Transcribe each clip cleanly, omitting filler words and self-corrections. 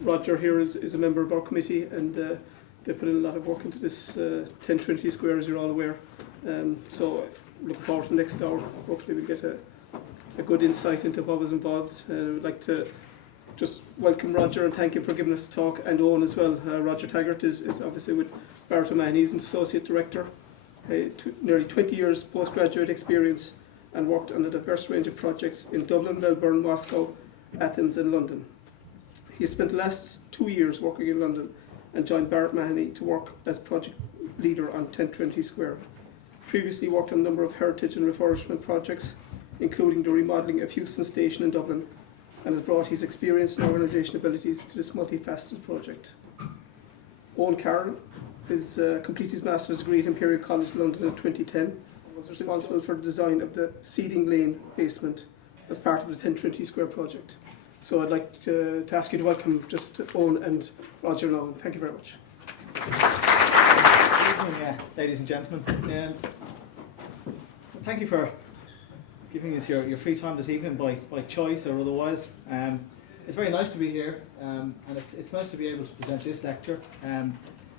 Roger here is a member of our committee, and they put in a lot of work into this 10 Trinity Square, as you're all aware. So looking forward to the next hour. Hopefully we'll get a good insight into what was involved. We'd like to just welcome Roger and thank him for giving us a talk, and Owen as well. Roger Tegart is obviously with Barrett and Mahony. He's an Associate Director, nearly 20 years postgraduate experience, and worked on a diverse range of projects in Dublin, Melbourne, Moscow, Athens and London. He has spent the last 2 years working in London and joined Barrett Mahony to work as project leader on 10 Trinity Square. Previously worked on a number of heritage and refurbishment projects, including the remodelling of Houston Station in Dublin, and has brought his experience and organisation abilities to this multifaceted project. Owen Carroll completed his Master's degree at Imperial College London in 2010 and was responsible for the design of the seeding lane basement as part of the 10 Trinity Square project. So I'd like to ask you to welcome just Owen and Roger and Owen. Thank you very much. Good evening, ladies and gentlemen. Thank you for giving us your free time this evening by choice or otherwise. It's very nice to be here, and it's nice to be able to present this lecture.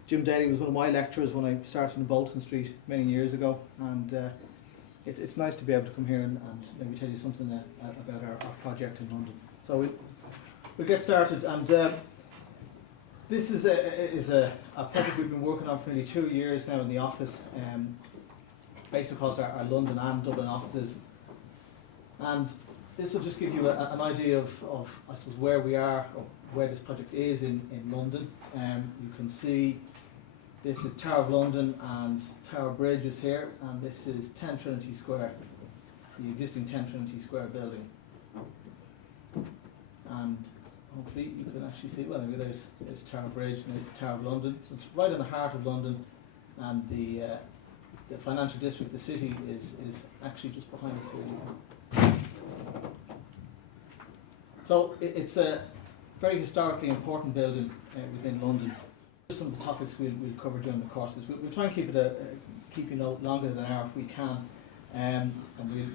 Jim Daly was one of my lecturers when I started in Bolton Street many years ago, and it's nice to be able to come here and maybe tell you something about our project in London. So we'll get started, and this is a project we've been working on for nearly 2 years now in the office, based across our London and Dublin offices. And this will just give you an idea of I suppose where we are, or where this project is in London. You can see this is Tower of London and Tower Bridge is here, and this is 10 Trinity Square, the existing 10 Trinity Square building. And hopefully you can actually see, well, there's Tower Bridge and there's the Tower of London. So it's right in the heart of London, and the financial district, the city, is actually just behind us here. So it's a very historically important building within London. Some of the topics we'll cover during the courses. We'll try and keep you no longer than an hour if we can, and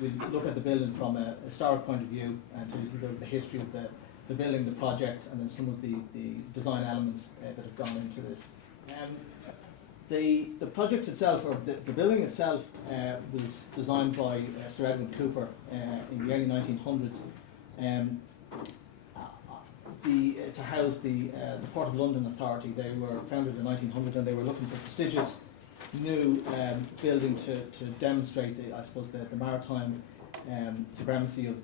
we'll look at the building from a historic point of view and tell you a little bit of the history of the building, the project, and then some of the design elements that have gone into this. The project itself, or the building itself, was designed by Sir Edwin Cooper in the early 1900s to house the Port of London Authority. They were founded in 1900, and they were looking for a prestigious new building to demonstrate, the maritime supremacy of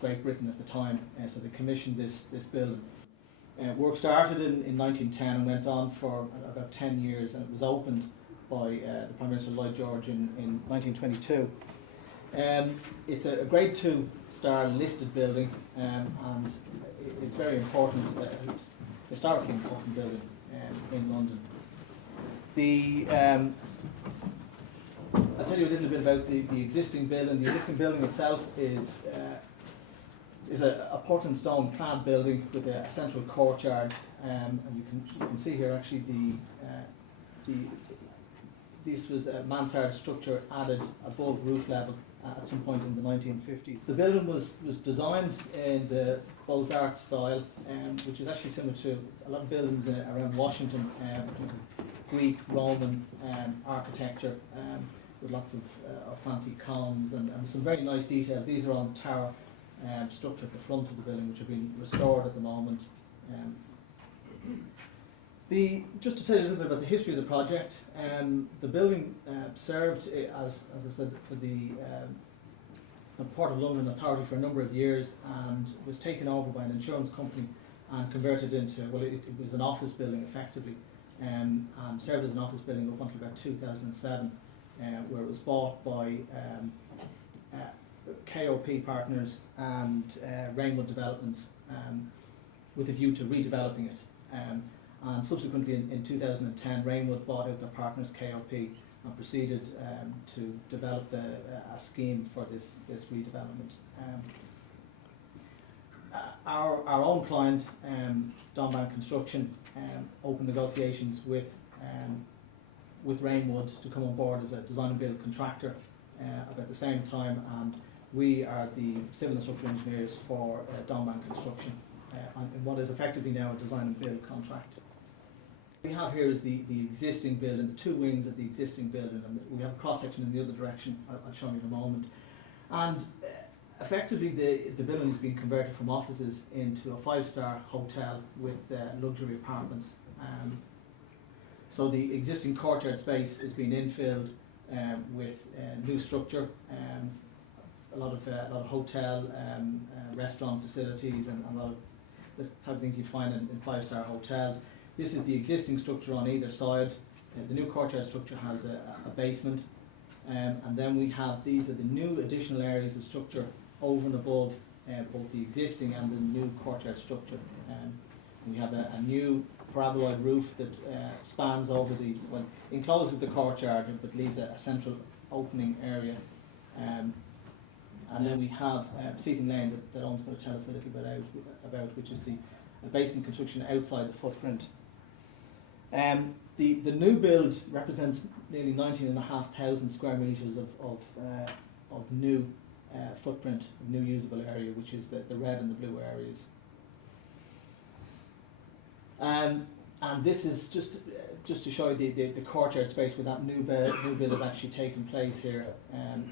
Great Britain at the time. So they commissioned this building. Work started in 1910 and went on for about 10 years, and it was opened by the Prime Minister Lloyd George in 1922. It's a Grade 2 star listed building, and it's very important, historically important building in London. I'll tell you a little bit about the existing building. The existing building itself is a Portland stone clad building with a central courtyard, and you can see here actually this was a mansard structure added above roof level at some point in the 1950s. The building was designed in the Beaux-Arts style, which is actually similar to a lot of buildings around Washington, Greek, Roman architecture, with lots of fancy columns and some very nice details. These are on the tower structure at the front of the building, which have been restored at the moment. Just to tell you a little bit about the history of the project, the building served, as I said, for the Port of London Authority for a number of years, and was taken over by an insurance company and converted into, well, it was an office building effectively, and served as an office building up until about 2007, where it was bought by KOP Partners and Rainwood Developments with a view to redeveloping it. And subsequently in 2010, Rainwood bought out their partners KOP and proceeded to develop a scheme for this redevelopment. Our own client, Donban Construction, opened negotiations with Rainwood to come on board as a design and build contractor about the same time, and we are the civil and structural engineers for Donban Construction. in what is effectively now a design and build contract. What we have here is the existing building, the two wings of the existing building, and we have a cross section in the other direction. I'll show you in a moment. And effectively, the building is being converted from offices into a 5-star hotel with luxury apartments. So the existing courtyard space is being infilled with new structure, a lot of hotel, restaurant facilities, and a lot of the type of things you'd find in 5-star hotels. This is the existing structure on either side. The new courtyard structure has a basement, and then we have, these are the new additional areas of structure over and above both the existing and the new courtyard structure. We have a new paraboloid roof that spans over encloses the courtyard but leaves a central opening area. And then we have Seething Lane that Owen's going to tell us a little bit about, which is the basement construction outside the footprint. The new build represents nearly 19,500 square metres of new footprint, new usable area, which is the red and the blue areas. And this is just to show you the courtyard space where that new build has actually taken place here.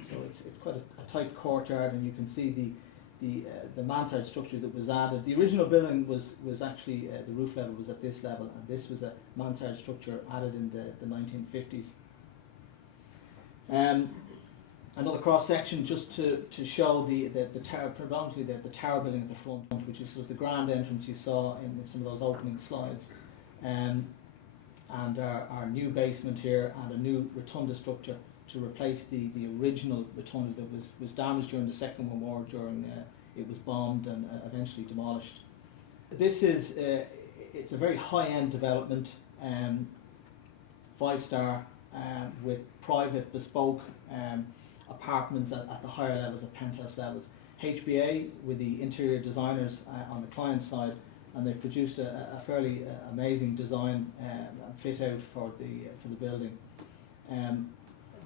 So it's quite a tight courtyard, and you can see the mansard structure that was added. The original building was actually the roof level was at this level, and this was a mansard structure added in the 1950s. Another cross section just to show the tower, predominantly the tower building at the front, which is sort of the grand entrance you saw in some of those opening slides, and our new basement here, and a new rotunda structure to replace the original rotunda that was damaged during the Second World War. It was bombed and eventually demolished. This is it's a very high-end development, 5-star with private bespoke apartments at the higher levels, at penthouse levels. HBA with the interior designers on the client side, and they've produced a fairly amazing design and fit out for the building.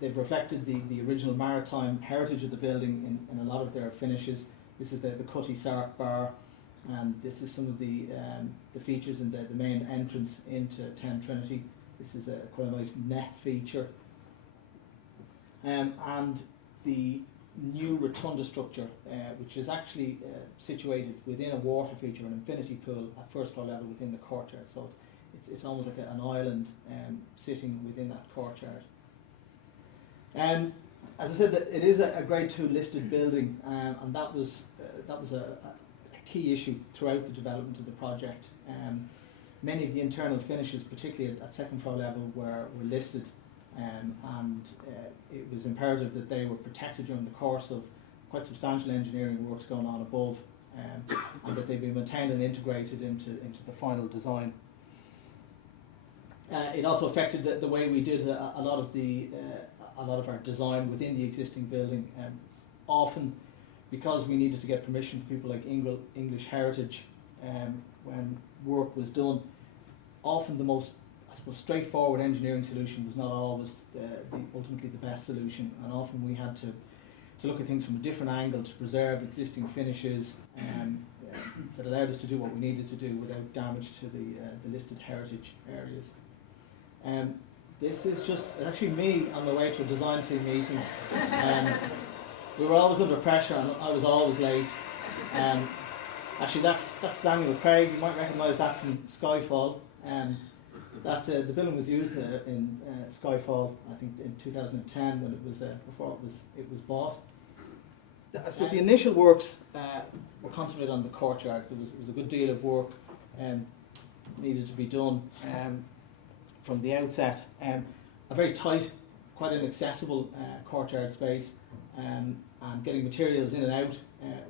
They've reflected the original maritime heritage of the building in a lot of their finishes. This is the Cutty Sark bar, and this is some of the features in the main entrance into 10 Trinity. This is quite a nice net feature. And the new rotunda structure, which is actually situated within a water feature, an infinity pool at first floor level within the courtyard. So it's almost like an island sitting within that courtyard. As I said, that it is a Grade 2 listed building, and that was a key issue throughout the development of the project. Many of the internal finishes, particularly at second floor level, were listed, and it was imperative that they were protected during the course of quite substantial engineering works going on above, and that they be maintained and integrated into the final design. It also affected the way we did a lot of our design within the existing building. Often, because we needed to get permission from people like English Heritage when work was done, often the most, I suppose, straightforward engineering solution was not always ultimately the best solution, and often we had to look at things from a different angle to preserve existing finishes that allowed us to do what we needed to do without damage to the listed heritage areas. This is just actually me on my way to a design team meeting. We were always under pressure, and I was always late. Actually, that's Daniel Craig. You might recognise that from Skyfall. The building was used in Skyfall, I think, in 2010 when it was before it was bought. I suppose the initial works were concentrated on the courtyard. There was a good deal of work needed to be done from the outset. A very tight, quite inaccessible courtyard space, and getting materials in and out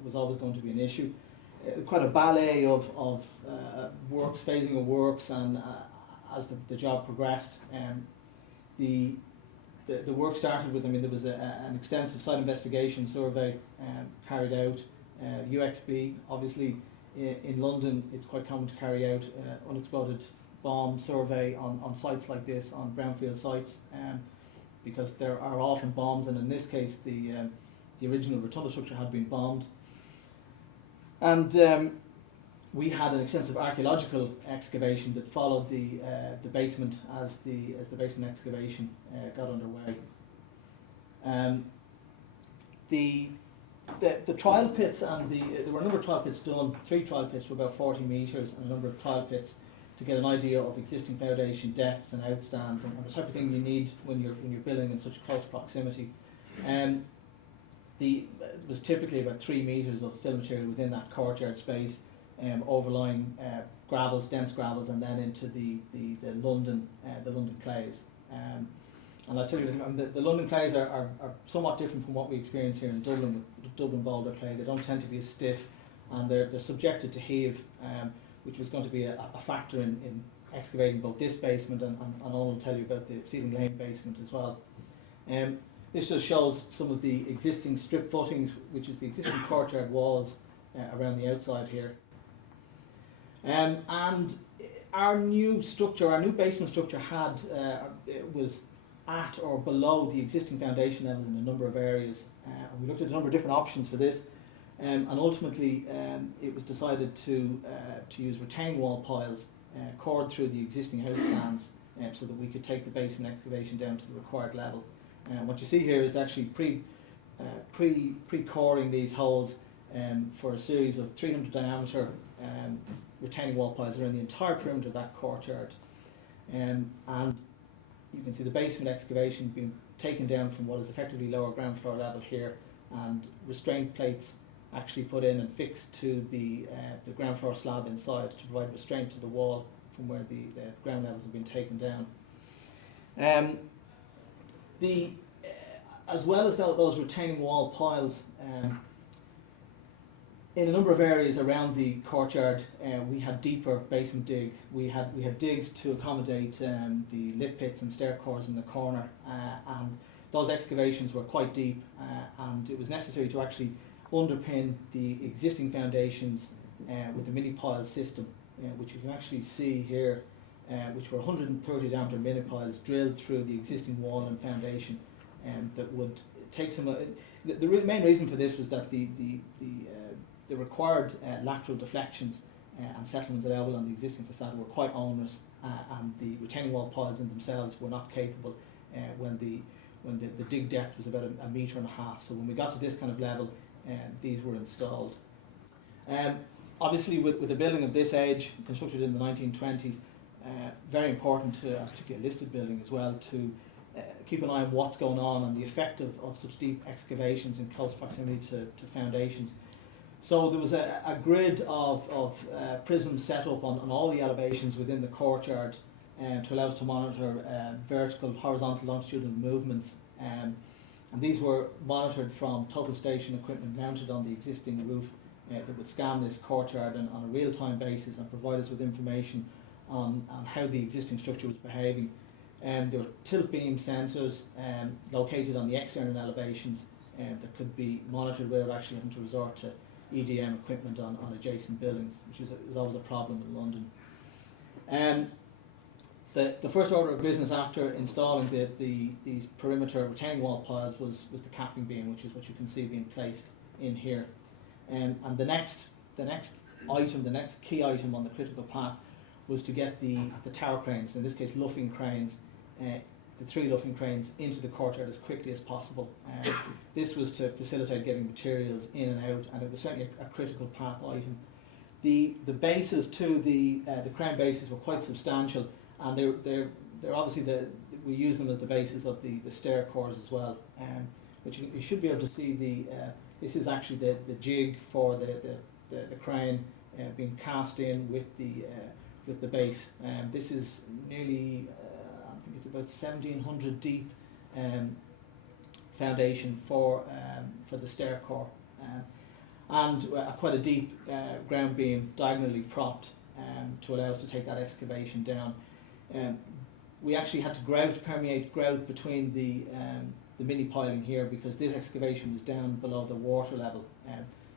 was always going to be an issue. Quite a ballet of works, phasing of works, and as the job progressed, the work started with, there was an extensive site investigation survey carried out. UXB, obviously, in London, it's quite common to carry out unexploded bomb survey on sites like this, on brownfield sites, because there are often bombs, and in this case, the original rotunda structure had been bombed. And we had an extensive archaeological excavation that followed the basement as the basement excavation got underway. The trial pits and there were a number of trial pits done, 3 trial pits for about 40 metres and a number of trial pits to get an idea of existing foundation depths and outstands and the type of thing you need when you're building in such close proximity. It was typically about 3 metres of fill material within that courtyard space, overlying gravels, dense gravels, and then into the London clays. And I'll tell you, the London clays are somewhat different from what we experience here in Dublin, with Dublin boulder clay. They don't tend to be as stiff, and they're subjected to heave, which was going to be a factor in excavating both this basement and Owen will tell you about the CEng Lane basement as well. This just shows some of the existing strip footings, which is the existing courtyard walls around the outside here. And our new structure, our new basement structure was at or below the existing foundation levels in a number of areas. And we looked at a number of different options for this, and ultimately it was decided to use retaining wall piles cored through the existing outstands so that we could take the basement excavation down to the required level. What you see here is actually pre-coring these holes for a series of 300 diameter retaining wall piles around the entire perimeter of that courtyard. And you can see the basement excavation being taken down from what is effectively lower ground floor level here, and restraint plates actually put in and fixed to the ground floor slab inside to provide restraint to the wall from where the ground levels have been taken down. As well as those retaining wall piles, in a number of areas around the courtyard, we had deeper basement digs. We had digs to accommodate the lift pits and stair cores in the corner, and those excavations were quite deep, and it was necessary to actually underpin the existing foundations with a mini pile system, which you can actually see here, which were 130 diameter mini piles drilled through the existing wall and foundation, that would take some. The main reason for this was that the required lateral deflections and settlements allowable on the existing facade were quite onerous, and the retaining wall piles in themselves were not capable when the dig depth was about a metre and a half. So when we got to this kind of level, these were installed. Obviously, with a building of this age, constructed in the 1920s, very important to, as particularly a listed building as well, to keep an eye on what's going on and the effect of such deep excavations in close proximity to foundations. So there was a grid of prisms set up on all the elevations within the courtyard to allow us to monitor vertical, horizontal, longitudinal movements. And these were monitored from total station equipment mounted on the existing roof that would scan this courtyard on a real-time basis and provide us with information on how the existing structure was behaving. There were tilt beam sensors located on the external elevations that could be monitored without actually having to resort to EDM equipment on adjacent buildings, which is always a problem in London. The first order of business after installing these perimeter retaining wall piles was the capping beam, which is what you can see being placed in here. And the next key item on the critical path was to get the tower cranes, in this case luffing cranes, the 3 luffing cranes into the courtyard as quickly as possible. This was to facilitate getting materials in and out, and it was certainly a critical path item. The bases to the crane bases were quite substantial, and they're obviously we use them as the basis of the stair cores as well. But you should be able to see this is actually the jig for the crane being cast in with the base. This is nearly I think it's about 1,700 deep foundation for the stair core, and quite a deep ground beam diagonally propped to allow us to take that excavation down. We actually had to permeate grout between the mini piling here, because this excavation was down below the water level.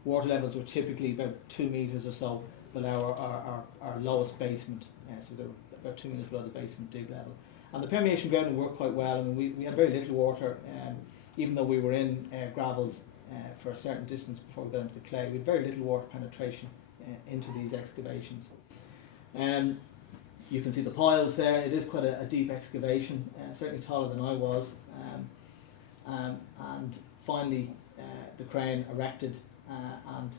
Water levels were typically about 2 metres or so below our lowest basement, so they were about 2 metres below the basement dig level. And the permeation grouting worked quite well. I mean, we had very little water, even though we were in gravels for a certain distance before we got into the clay. We had very little water penetration into these excavations. You can see the piles there. It is quite a deep excavation, certainly taller than I was. And finally, the crane erected, and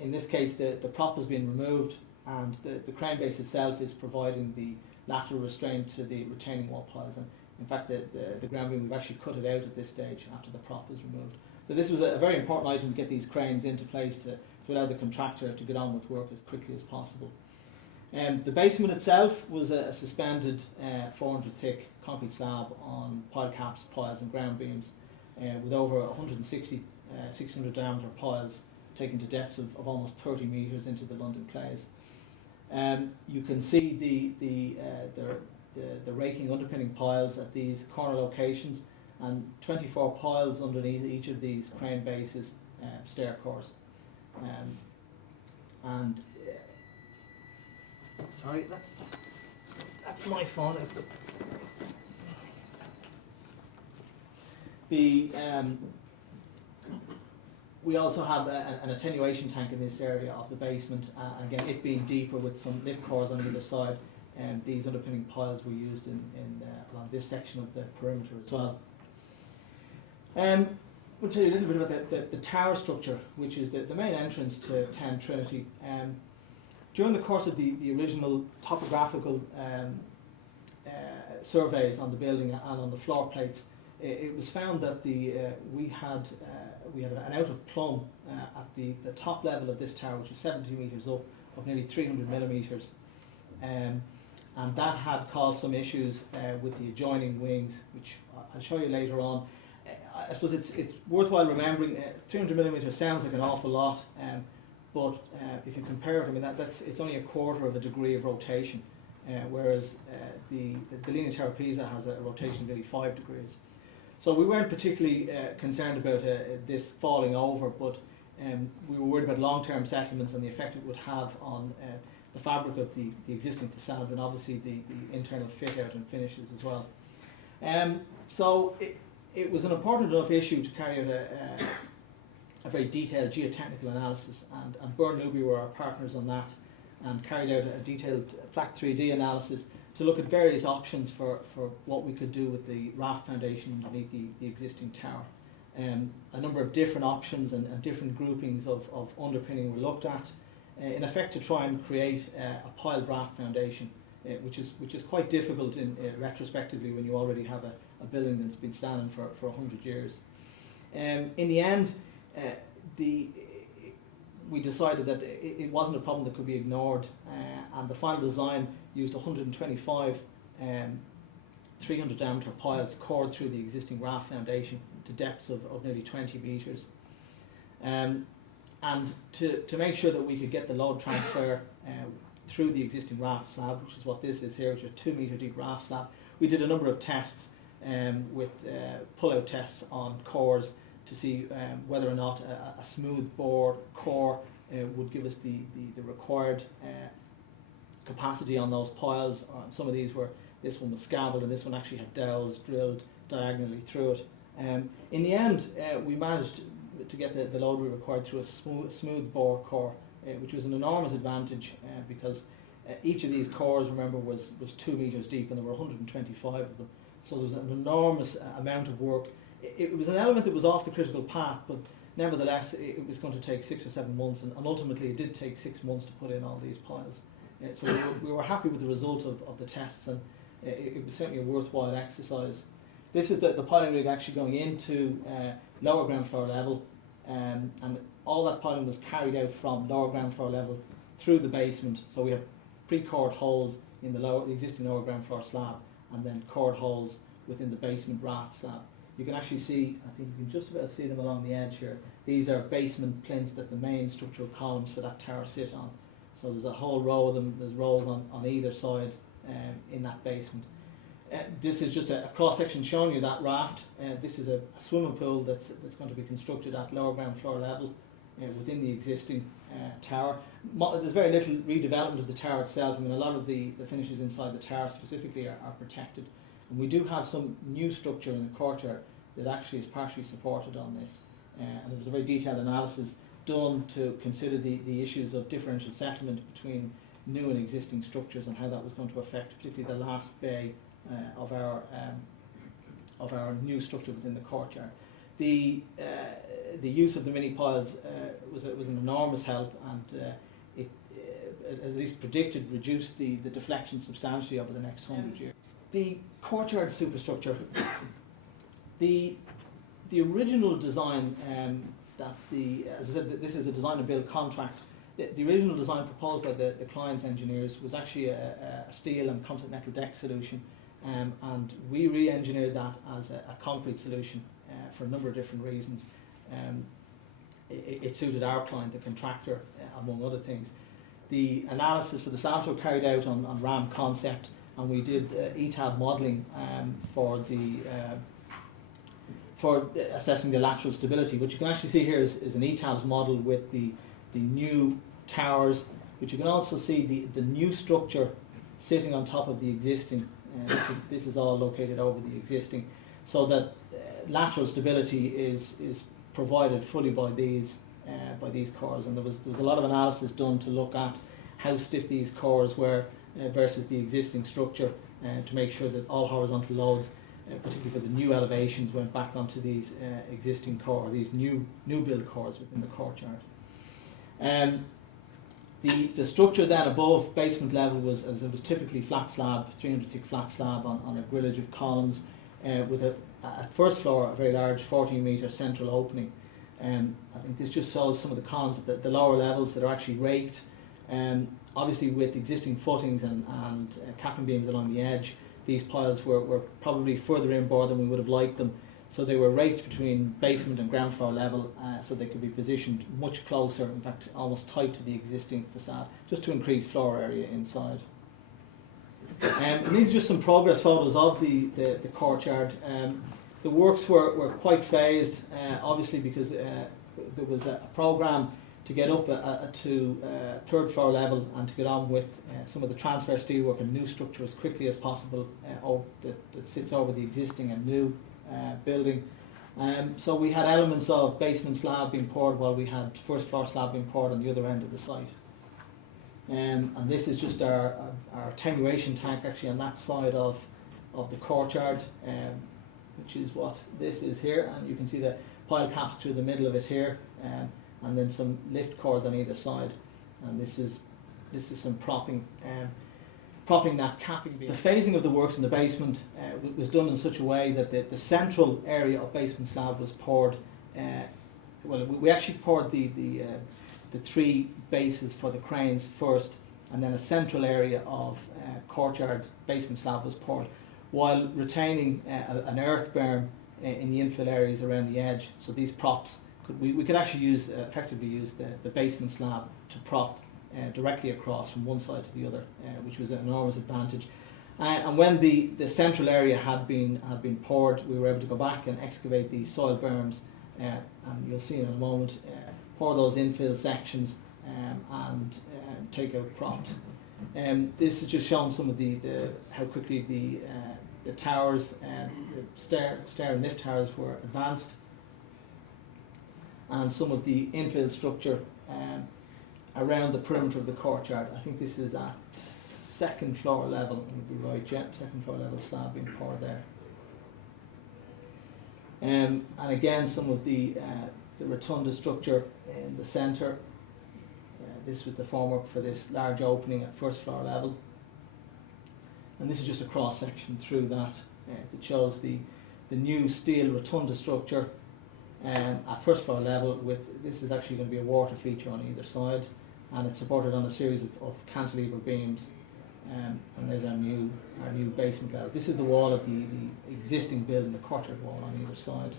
in this case, the prop has been removed, and the crane base itself is providing the lateral restraint to the retaining wall piles. And in fact, the ground beam, we've actually cut it out at this stage after the prop is removed. So this was a very important item to get these cranes into place to allow the contractor to get on with work as quickly as possible. The basement itself was a suspended 400 thick concrete slab on pile caps, piles and ground beams, with over 160 600 diameter piles taken to depths of almost 30 metres into the London clays. You can see the raking underpinning piles at these corner locations, and 24 piles underneath each of these crane bases, stair cores. Sorry, that's my phone. We also have an attenuation tank in this area of the basement, again it being deeper with some lift cores on either side, and these underpinning piles were used along this section of the perimeter as well. We'll tell you a little bit about the tower structure, which is the main entrance to 10 Trinity. During the course of the original topographical surveys on the building and on the floor plates, it was found that we had an out of plumb at the top level of this tower, which is 70 metres up, of nearly 300 millimetres, and that had caused some issues with the adjoining wings, which I'll show you later on. I suppose it's worthwhile remembering 300 millimetres sounds like an awful lot, but if you compare it, I mean it's only a quarter of a degree of rotation, whereas the Leaning Tower Pisa has a rotation of nearly 5 degrees. So we weren't particularly concerned about this falling over, but we were worried about long-term settlements and the effect it would have on the fabric of the existing facades, and obviously the internal fit-out and finishes as well. So it was an important enough issue to carry out a very detailed geotechnical analysis, and Byrne Luby were our partners on that, and carried out a detailed FLAC 3D analysis to look at various options for what we could do with the raft foundation underneath the existing tower. A number of different options and different groupings of underpinning were looked at, in effect to try and create a piled raft foundation, which is quite difficult retrospectively when you already have a building that's been standing for 100 years. In the end, we decided that it wasn't a problem that could be ignored, and the final design used 125 300 diameter piles cored through the existing raft foundation to depths of nearly 20 metres. And to make sure that we could get the load transfer through the existing raft slab, which is what this is here, which is a 2 metre deep raft slab, we did a number of tests with pull-out tests on cores to see whether or not a smooth bore core would give us the required capacity on those piles. Some of these this one was scabbled, and this one actually had dowels drilled diagonally through it. In the end, we managed to get the load we required through a smooth bore core, which was an enormous advantage because each of these cores, remember, was 2 metres deep, and there were 125 of them. So there was an enormous amount of work. It was an element that was off the critical path, but nevertheless it was going to take 6 or 7 months, and ultimately it did take 6 months to put in all these piles. So we were happy with the result of the tests, and it was certainly a worthwhile exercise. This is the piling rig actually going into lower ground floor level, and all that piling was carried out from lower ground floor level through the basement. So we have pre-cored holes in the existing lower ground floor slab, and then cored holes within the basement raft slab. You can actually see, I think you can just about see them along the edge here. These are basement plinths that the main structural columns for that tower sit on. So there's a whole row of them, there's rows on either side in that basement. This is just a cross-section showing you that raft. This is a swimming pool that's going to be constructed at lower ground floor level within the existing tower. There's very little redevelopment of the tower itself. I mean, a lot of the finishes inside the tower specifically are protected. And we do have some new structure in the courtyard that actually is partially supported on this. And there was a very detailed analysis done to consider the issues of differential settlement between new and existing structures and how that was going to affect particularly the last bay of our new structure within the courtyard. The use of the mini piles was an enormous help, and it at least predicted reduced the deflection substantially over the next 100 years. The courtyard superstructure, the original design as I said, this is a design and build contract. The original design proposed by the client's engineers was actually a steel and composite metal deck solution, and we re-engineered that as a concrete solution for a number of different reasons. It suited our client, the contractor, among other things. The analysis for the slabs were carried out on RAM concept, and we did ETAB modelling for assessing the lateral stability. What you can actually see here is an ETABS model with the new towers, but you can also see the new structure sitting on top of the existing. This is all located over the existing, so that lateral stability is provided fully by these cores. And there was a lot of analysis done to look at how stiff these cores were versus the existing structure, to make sure that all horizontal loads, particularly for the new elevations, went back onto these existing core, these new build cores within the courtyard. The structure then above basement level was typically flat slab, 300 thick flat slab on a grillage of columns, with at first floor a very large 14-metre central opening. I think this just shows some of the columns at the lower levels that are actually raked. Obviously with existing footings and capping beams along the edge, these piles were probably further inboard than we would have liked them. So they were raked between basement and ground floor level, so they could be positioned much closer, in fact almost tight to the existing facade, just to increase floor area inside. And these are just some progress photos of the courtyard. The works were quite phased, obviously because there was a programme to get up to third floor level and to get on with some of the transfer steelwork and new structure as quickly as possible that sits over the existing and new building. So we had elements of basement slab being poured while we had first floor slab being poured on the other end of the site. And this is just our attenuation tank actually on that side of the courtyard, which is what this is here, and you can see the pile caps through the middle of it here, and then some lift cords on either side, and this is some propping that capping beam. The phasing of the works in the basement was done in such a way that the central area of basement slab was poured. We actually poured the three bases for the cranes first, and then a central area of courtyard basement slab was poured, while retaining an earth berm in the infill areas around the edge. So these props, we could actually effectively use the basement slab to prop directly across from one side to the other, which was an enormous advantage. And when the central area had been poured, we were able to go back and excavate these soil berms, and you'll see in a moment, pour those infill sections and take out props. This is just showing some of how quickly the towers, the stair and lift towers were advanced, and some of the infill structure around the perimeter of the courtyard. I think this is at second floor level, would be right, yeah, second floor level slab being poured there. And again, some of the rotunda structure in the centre. This was the formwork for this large opening at first floor level. And this is just a cross section through that shows the new steel rotunda structure at first floor level. This is actually going to be a water feature on either side, and it's supported on a series of cantilever beams. And there's our new basement level. This is the wall of the existing building, the courtyard wall on either side.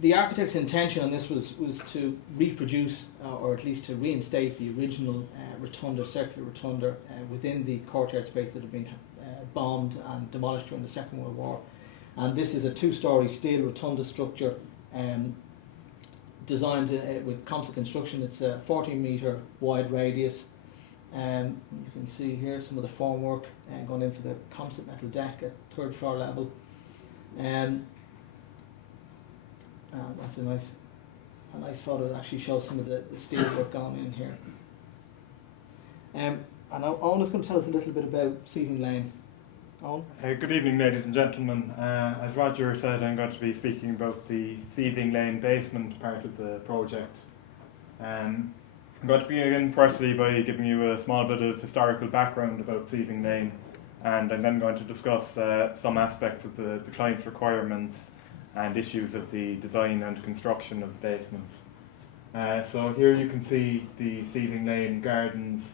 The architect's intention on this was to reproduce, or at least to reinstate the original circular rotunda within the courtyard space that had been bombed and demolished during the Second World War. And this is a two-storey steel rotunda structure designed with composite construction. It's a 14-metre wide radius. You can see here some of the formwork going in for the composite metal deck at third floor level. That's a nice photo that actually shows some of the steel work going in here. And Owen is going to tell us a little bit about CEng Lane. Owen? Good evening, ladies and gentlemen. As Roger said, I'm going to be speaking about the CEng Lane basement part of the project. I'm going to begin firstly by giving you a small bit of historical background about CEng Lane, and I'm then going to discuss some aspects of the client's requirements and issues of the design and construction of the basement. So here you can see the CEng Lane gardens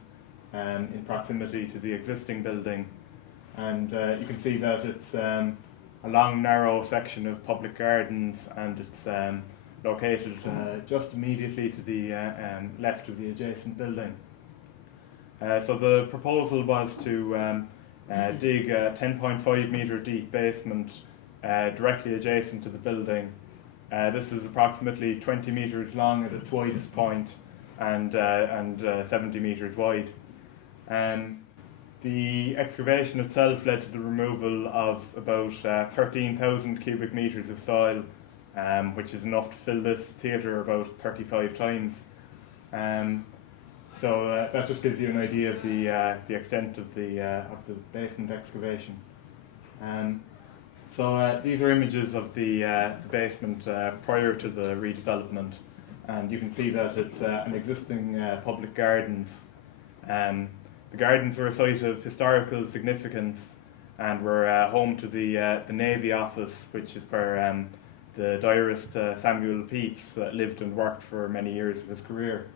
in proximity to the existing building, and you can see that it's a long narrow section of public gardens, and it's located just immediately to the left of the adjacent building. So the proposal was to dig a 10.5 metre deep basement directly adjacent to the building. This is approximately 20 metres long at its widest point and 70 metres wide. The excavation itself led to the removal of about 13,000 cubic metres of soil, which is enough to fill this theatre about 35 times. So that just gives you an idea of the extent of the basement excavation. So these are images of the basement prior to the redevelopment, and you can see that it's an existing public gardens. The gardens are a site of historical significance, and were home to the Navy office, which is where the diarist Samuel Pepys lived and worked for many years of his career.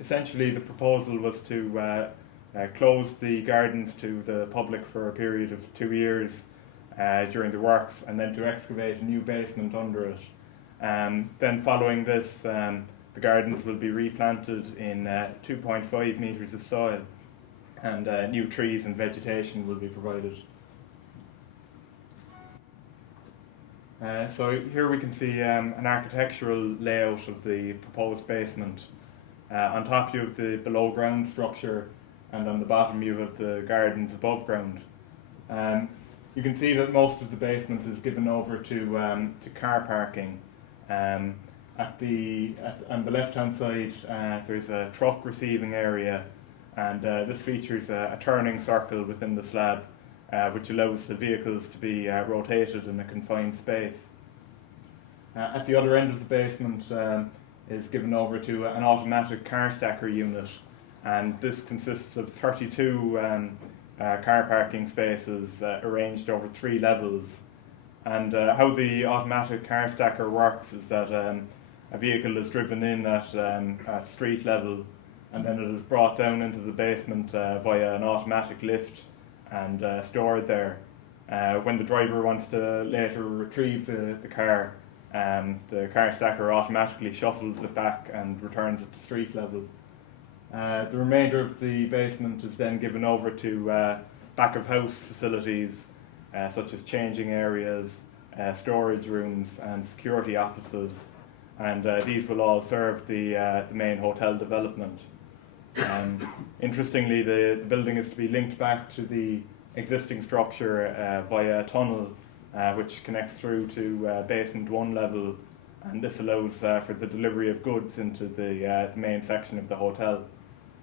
Essentially, the proposal was to close the gardens to the public for a period of 2 years during the works, and then to excavate a new basement under it. Then following this, the gardens will be replanted in 2.5 metres of soil, and new trees and vegetation will be provided. So here we can see an architectural layout of the proposed basement. On top you have the below ground structure, and on the bottom you have the gardens above ground. You can see that most of the basement is given over to car parking. On the left hand side there's a truck receiving area, and this features a turning circle within the slab, which allows the vehicles to be rotated in a confined space. At the other end of the basement is given over to an automatic car stacker unit, and this consists of 32 car parking spaces arranged over 3 levels. And how the automatic car stacker works is that a vehicle is driven in at street level, and then it is brought down into the basement via an automatic lift and stored there. When the driver wants to later retrieve the car stacker automatically shuffles it back and returns it to street level. The remainder of the basement is then given over to back of house facilities such as changing areas, storage rooms and security offices, and these will all serve the main hotel development. Interestingly, the building is to be linked back to the existing structure via a tunnel which connects through to basement 1 level, and this allows for the delivery of goods into the main section of the hotel.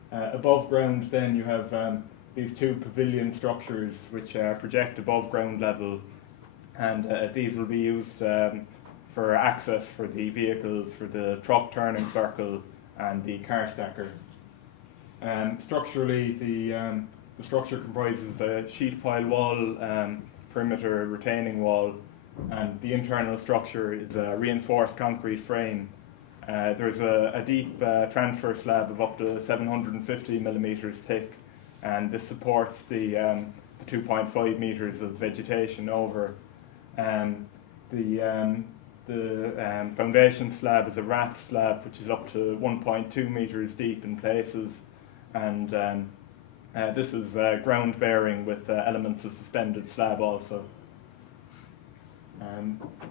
Above ground then you have these 2 pavilion structures which project above ground level, and these will be used for access for the vehicles, for the truck turning circle and the car stacker. Structurally, the structure comprises a sheet pile wall, perimeter retaining wall, and the internal structure is a reinforced concrete frame. There's a deep transfer slab of up to 750 millimetres thick, and this supports the 2.5 metres of vegetation over. The foundation slab is a raft slab which is up to 1.2 metres deep in places, and this is ground bearing with elements of suspended slab also.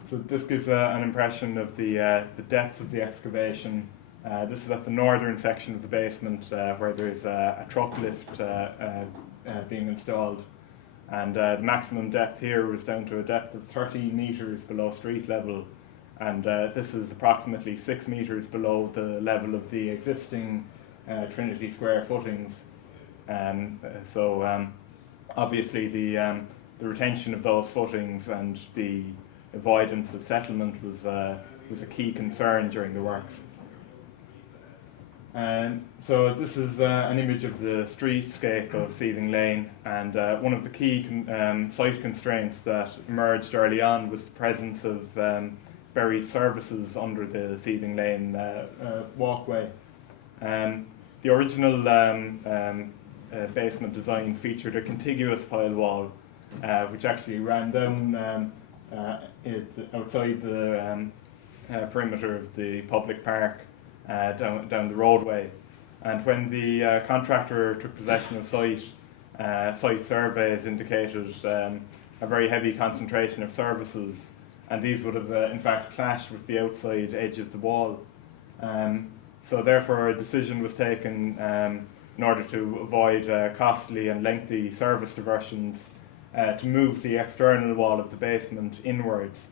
So this gives an impression of the depth of the excavation. This is at the northern section of the basement where there's a truck lift being installed, and the maximum depth here was down to a depth of 30 metres below street level, and this is approximately 6 metres below the level of the existing Trinity square footings. Obviously the retention of those footings and the avoidance of settlement was a key concern during the works. So this is an image of the streetscape of CEng Lane, and one of the key site constraints that emerged early on was the presence of buried services under the CEng Lane walkway. The original basement design featured a contiguous pile wall, which actually ran down outside the perimeter of the public park, down the roadway. And when the contractor took possession of site surveys indicated a very heavy concentration of services, and these would have in fact clashed with the outside edge of the wall. So therefore a decision was taken in order to avoid costly and lengthy service diversions to move the external wall of the basement inwards.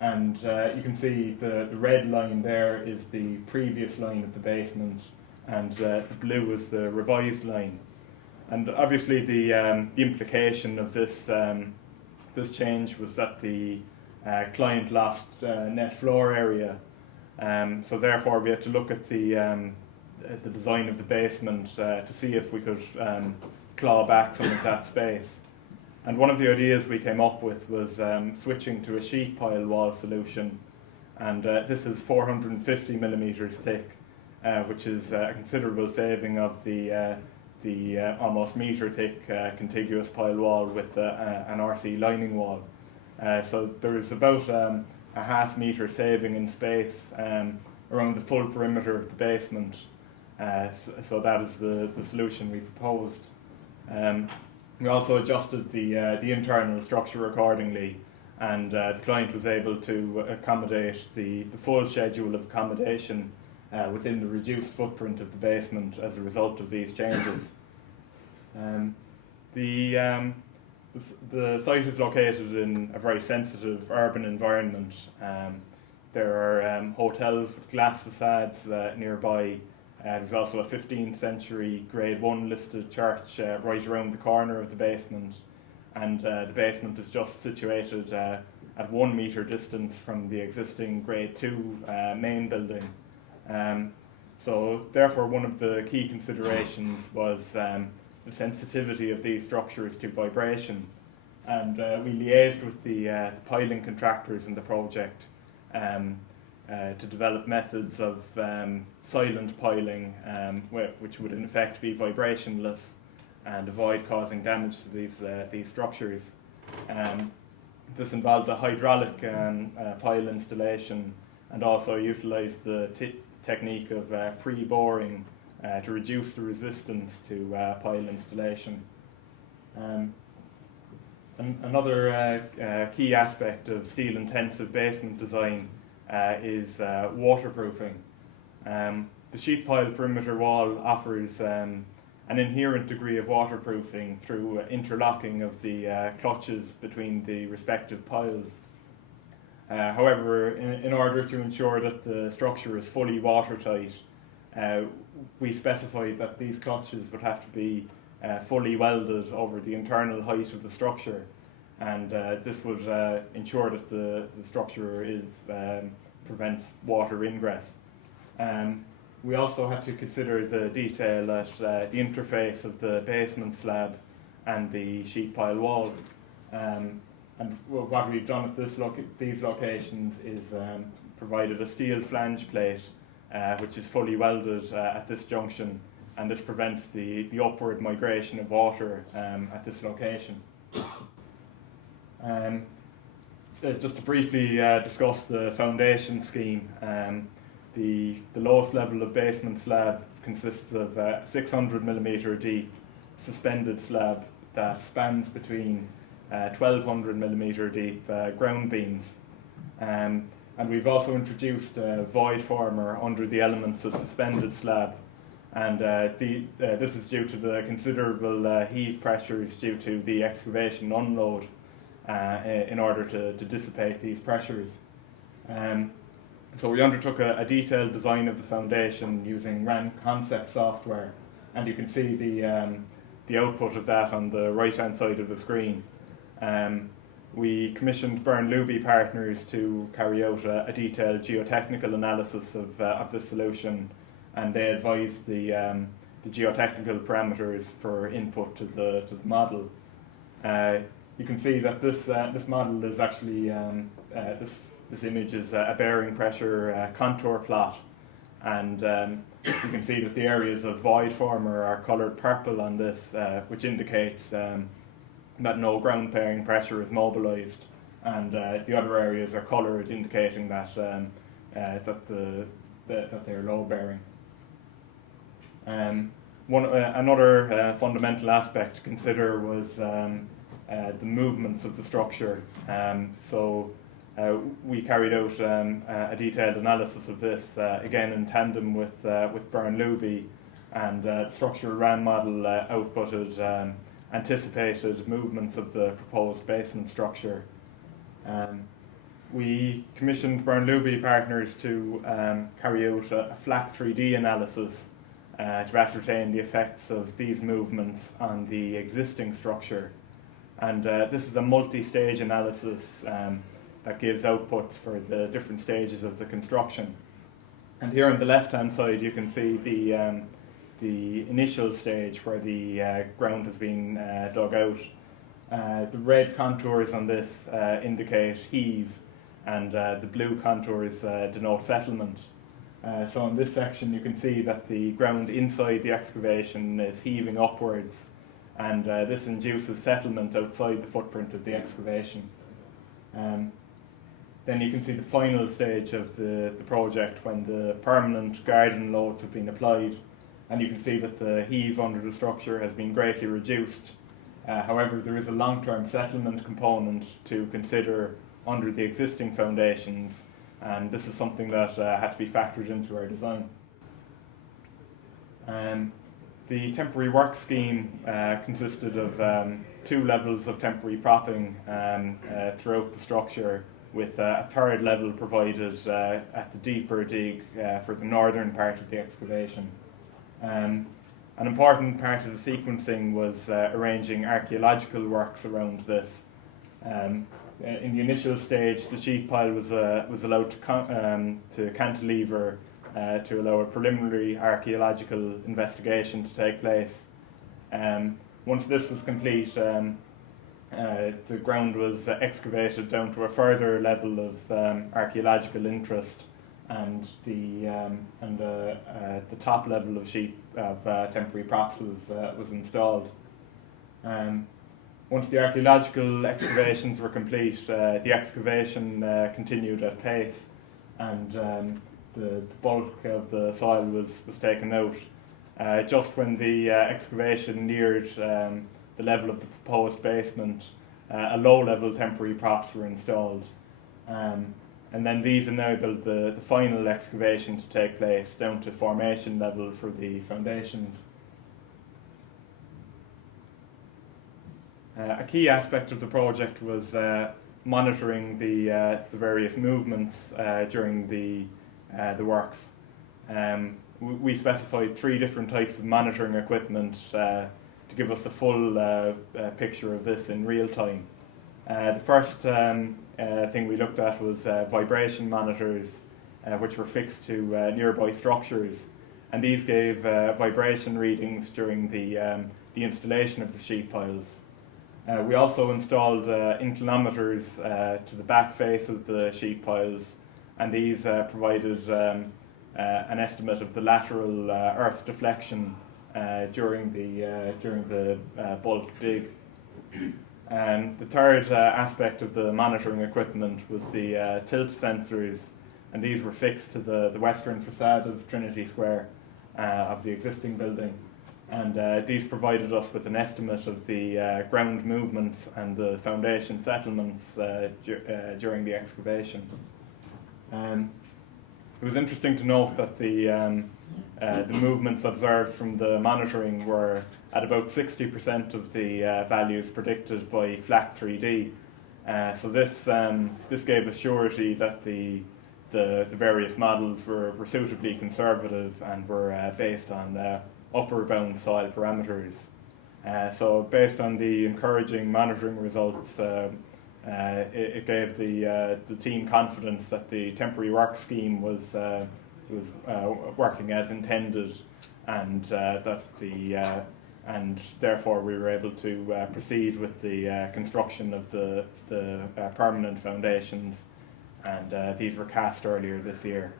And you can see the red line there is the previous line of the basement, and the blue is the revised line. And obviously the implication of this change was that the client lost net floor area. So therefore we had to look at the design of the basement to see if we could claw back some of that space. And one of the ideas we came up with was switching to a sheet pile wall solution, and this is 450 millimetres thick, which is a considerable saving of the almost metre thick contiguous pile wall with an RC lining wall. So there is about a half metre saving in space around the full perimeter of the basement. So that is the solution we proposed. We also adjusted the internal structure accordingly, and the client was able to accommodate the full schedule of accommodation within the reduced footprint of the basement as a result of these changes. The site is located in a very sensitive urban environment. There are hotels with glass facades nearby. There's also a 15th century Grade 1 listed church right around the corner of the basement, and the basement is just situated at 1 metre distance from the existing Grade 2 main building. So therefore one of the key considerations was the sensitivity of these structures to vibration, and we liaised with the piling contractors in the project to develop methods of silent piling, which would in effect be vibrationless and avoid causing damage to these structures. This involved a hydraulic pile installation, and also utilised the technique of pre-boring to reduce the resistance to pile installation. Another key aspect of steel-intensive basement design is waterproofing. The sheet pile perimeter wall offers an inherent degree of waterproofing through interlocking of the clutches between the respective piles. However, in order to ensure that the structure is fully watertight, we specified that these clutches would have to be fully welded over the internal height of the structure, and this would ensure that the structure prevents water ingress. We also had to consider the detail at the interface of the basement slab and the sheet pile wall. And what we've done at these locations is provided a steel flange plate which is fully welded at this junction, and this prevents the upward migration of water at this location. Just to briefly discuss the foundation scheme, the lowest level of basement slab consists of a 600mm deep suspended slab that spans between 1200mm deep ground beams. And we've also introduced a void former under the elements of suspended slab, and this is due to the considerable heave pressures due to the excavation unload in order to dissipate these pressures. So we undertook a detailed design of the foundation using RAN concept software, and you can see the output of that on the right hand side of the screen. We commissioned Byrne-Luby partners to carry out a detailed geotechnical analysis of this solution, and they advised the geotechnical parameters for input to the model. You can see that this model is actually this image is a bearing pressure contour plot, and you can see that the areas of void former are coloured purple on this, which indicates that no ground bearing pressure is mobilised, and the other areas are coloured, indicating that that they're low bearing. Another fundamental aspect to consider was the movements of the structure. We carried out a detailed analysis of this, again in tandem with Byrne-Luby, and the structural RAN model outputted anticipated movements of the proposed basement structure. We commissioned Byrne-Luby partners to carry out a flat 3D analysis to ascertain the effects of these movements on the existing structure. And this is a multi-stage analysis that gives outputs for the different stages of the construction. And here on the left-hand side, you can see the initial stage where the ground has been dug out. The red contours on this indicate heave, and the blue contours denote settlement. So in this section, you can see that the ground inside the excavation is heaving upwards, and this induces settlement outside the footprint of the excavation. Then you can see the final stage of the project when the permanent garden loads have been applied, and you can see that the heave under the structure has been greatly reduced. However, there is a long-term settlement component to consider under the existing foundations, and this is something that had to be factored into our design. The temporary work scheme consisted of 2 levels of temporary propping throughout the structure, with a third level provided at the deeper dig for the northern part of the excavation. An important part of the sequencing was arranging archaeological works around this. In the initial stage, the sheet pile was allowed to cantilever to allow a preliminary archaeological investigation to take place. Once this was complete, the ground was excavated down to a further level of archaeological interest, and the top level of sheet of temporary props was installed. Once the archaeological excavations were complete, the excavation continued at pace, and the bulk of the soil was taken out. Just when the excavation neared the level of the proposed basement, a low-level temporary props were installed. And then these enabled the final excavation to take place down to formation level for the foundations. A key aspect of the project was monitoring the various movements during the works. We specified 3 different types of monitoring equipment to give us a full picture of this in real time. The first thing we looked at was vibration monitors, which were fixed to nearby structures, and these gave vibration readings during the installation of the sheet piles. We also installed inclinometers to the back face of the sheet piles, and these provided an estimate of the lateral earth deflection during the bulk dig. The third aspect of the monitoring equipment was the tilt sensors, and these were fixed to the western facade of Trinity Square of the existing building, and these provided us with an estimate of the ground movements and the foundation settlements during the excavation. It was interesting to note that the movements observed from the monitoring were at about 60% of the values predicted by FLAC 3D. So this gave us surety that the the various models were suitably conservative and were based on upper bound soil parameters. So based on the encouraging monitoring results, it gave the team confidence that the temporary work scheme was working as intended, and and therefore we were able to proceed with the construction of the permanent foundations, and these were cast earlier this year.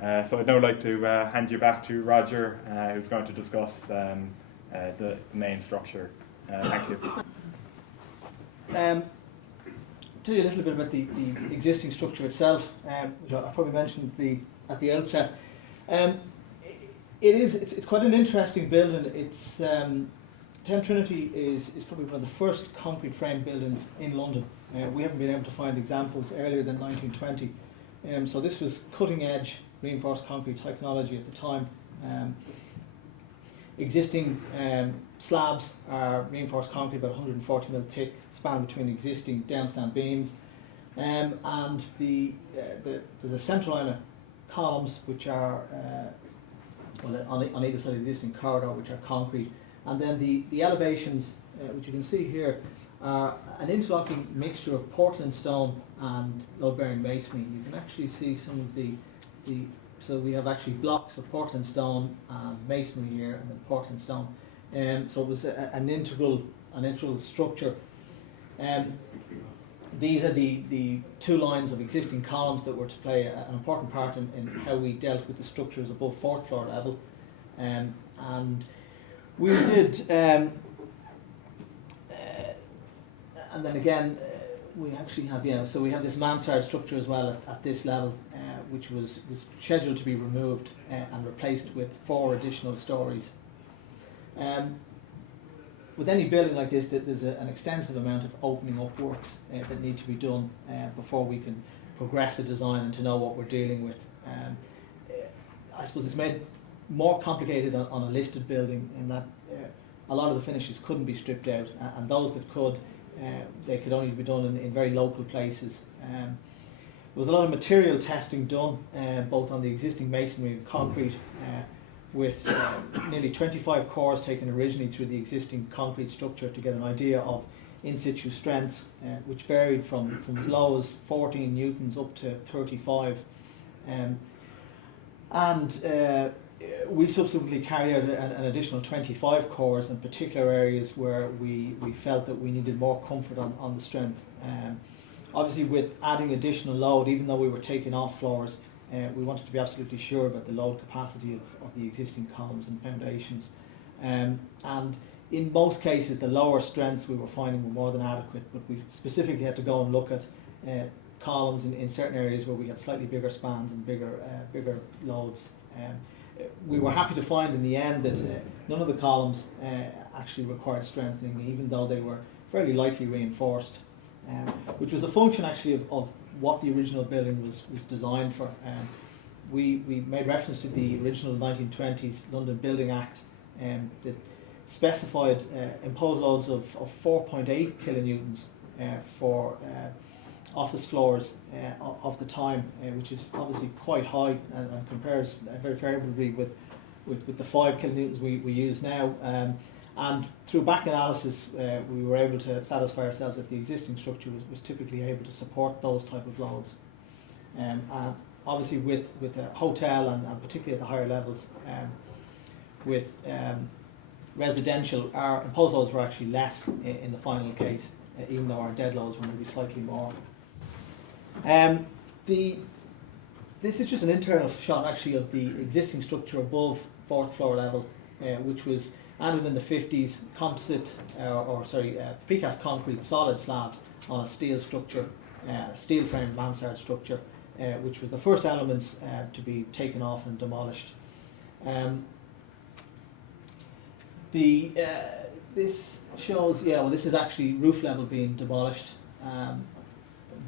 So I'd now like to hand you back to Roger, who's going to discuss the main structure. Thank you. Tell you a little bit about the existing structure itself, which I probably mentioned at the outset. It's quite an interesting building. It's 10 Trinity is probably one of the first concrete frame buildings in London. We haven't been able to find examples earlier than 1920. So this was cutting edge reinforced concrete technology at the time. Existing slabs are reinforced concrete about 140 mil thick, span between existing downstand beams, and there's a central line of columns which are on either side of the existing corridor, which are concrete, and then the elevations, which you can see here, are an interlocking mixture of Portland stone and load-bearing masonry. You can actually see some of the so we have actually blocks of Portland stone and masonry here, and then Portland stone. So it was an integral structure. These are the two lines of existing columns that were to play an important part in how we dealt with the structures above fourth floor level. And we did, and then again, we actually have, so we have this mansard structure as well at this level, which was scheduled to be removed and replaced with 4 additional stories. With any building like this, there's an extensive amount of opening up works that need to be done before we can progress a design and to know what we're dealing with. I suppose it's made more complicated on a listed building in that a lot of the finishes couldn't be stripped out, and those that could, they could only be done in very local places. There was a lot of material testing done, both on the existing masonry and concrete, with nearly 25 cores taken originally through the existing concrete structure to get an idea of in situ strengths, which varied from as low as 14 newtons up to 35. We subsequently carried out an additional 25 cores in particular areas where we felt that we needed more comfort on the strength. Obviously, with adding additional load, even though we were taking off floors, we wanted to be absolutely sure about the load capacity of the existing columns and foundations. And in most cases, the lower strengths we were finding were more than adequate, but we specifically had to go and look at columns in certain areas where we had slightly bigger spans and bigger loads. We were happy to find in the end that none of the columns actually required strengthening, even though they were fairly lightly reinforced, which was a function actually of what the original building was designed for. We made reference to the original 1920s London Building Act that specified imposed loads of 4.8 kilonewtons for office floors of the time, which is obviously quite high and compares very favourably with the 5 kilonewtons we use now. And through back analysis, we were able to satisfy ourselves that the existing structure was typically able to support those type of loads. And obviously with a hotel and particularly at the higher levels, with residential, our imposed loads were actually less in the final case, even though our dead loads were maybe slightly more. This is just an internal shot actually of the existing structure above fourth floor level, which was added in the 50s, composite, precast concrete solid slabs on a steel structure, steel frame mansard structure, which was the first elements to be taken off and demolished. This shows, this is actually roof level being demolished,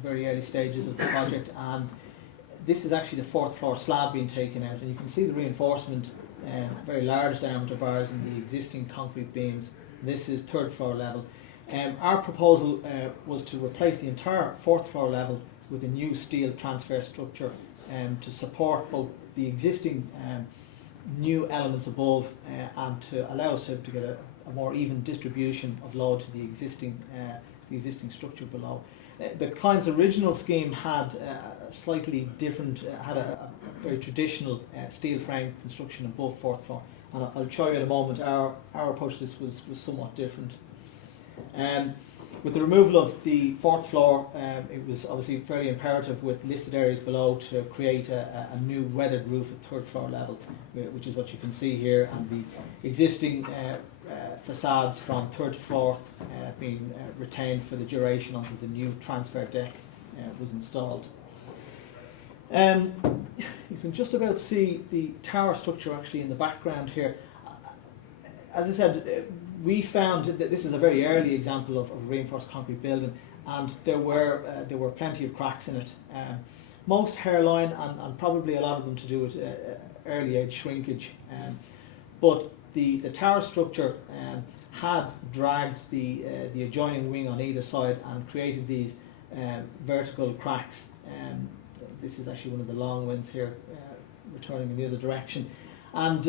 very early stages of the project, and this is actually the fourth floor slab being taken out, and you can see the reinforcement, very large diameter bars in the existing concrete beams. This is third floor level. Our proposal was to replace the entire 4th floor level with a new steel transfer structure to support both the existing new elements above and to allow us to get a more even distribution of load to the existing structure below. The client's original scheme had a slightly different, had a very traditional steel frame construction above 4th floor, and I'll show you in a moment our approach to this was somewhat different. With the removal of the 4th floor, it was obviously fairly imperative with listed areas below to create a new weathered roof at 3rd floor level, which is what you can see here, and the existing facades from 3rd to 4th being retained for the duration until the new transfer deck was installed. You can just about see the tower structure actually in the background here. As I said, we found that this is a very early example of a reinforced concrete building, and there were plenty of cracks in it. Most hairline and probably a lot of them to do with early age shrinkage, but the tower structure had dragged the adjoining wing on either side and created these vertical cracks. This is actually one of the long ones here, returning in the other direction, and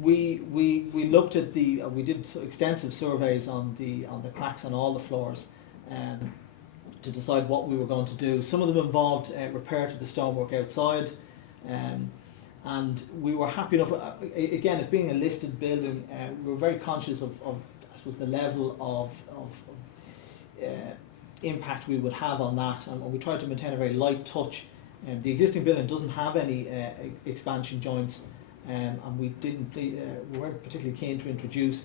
we looked at we did extensive surveys on the cracks on all the floors to decide what we were going to do. Some of them involved repair to the stonework outside, and we were happy enough. Again, it being a listed building, we were very conscious of I suppose the level of impact we would have on that, and we tried to maintain a very light touch. The existing building doesn't have any expansion joints. And we weren't particularly keen to introduce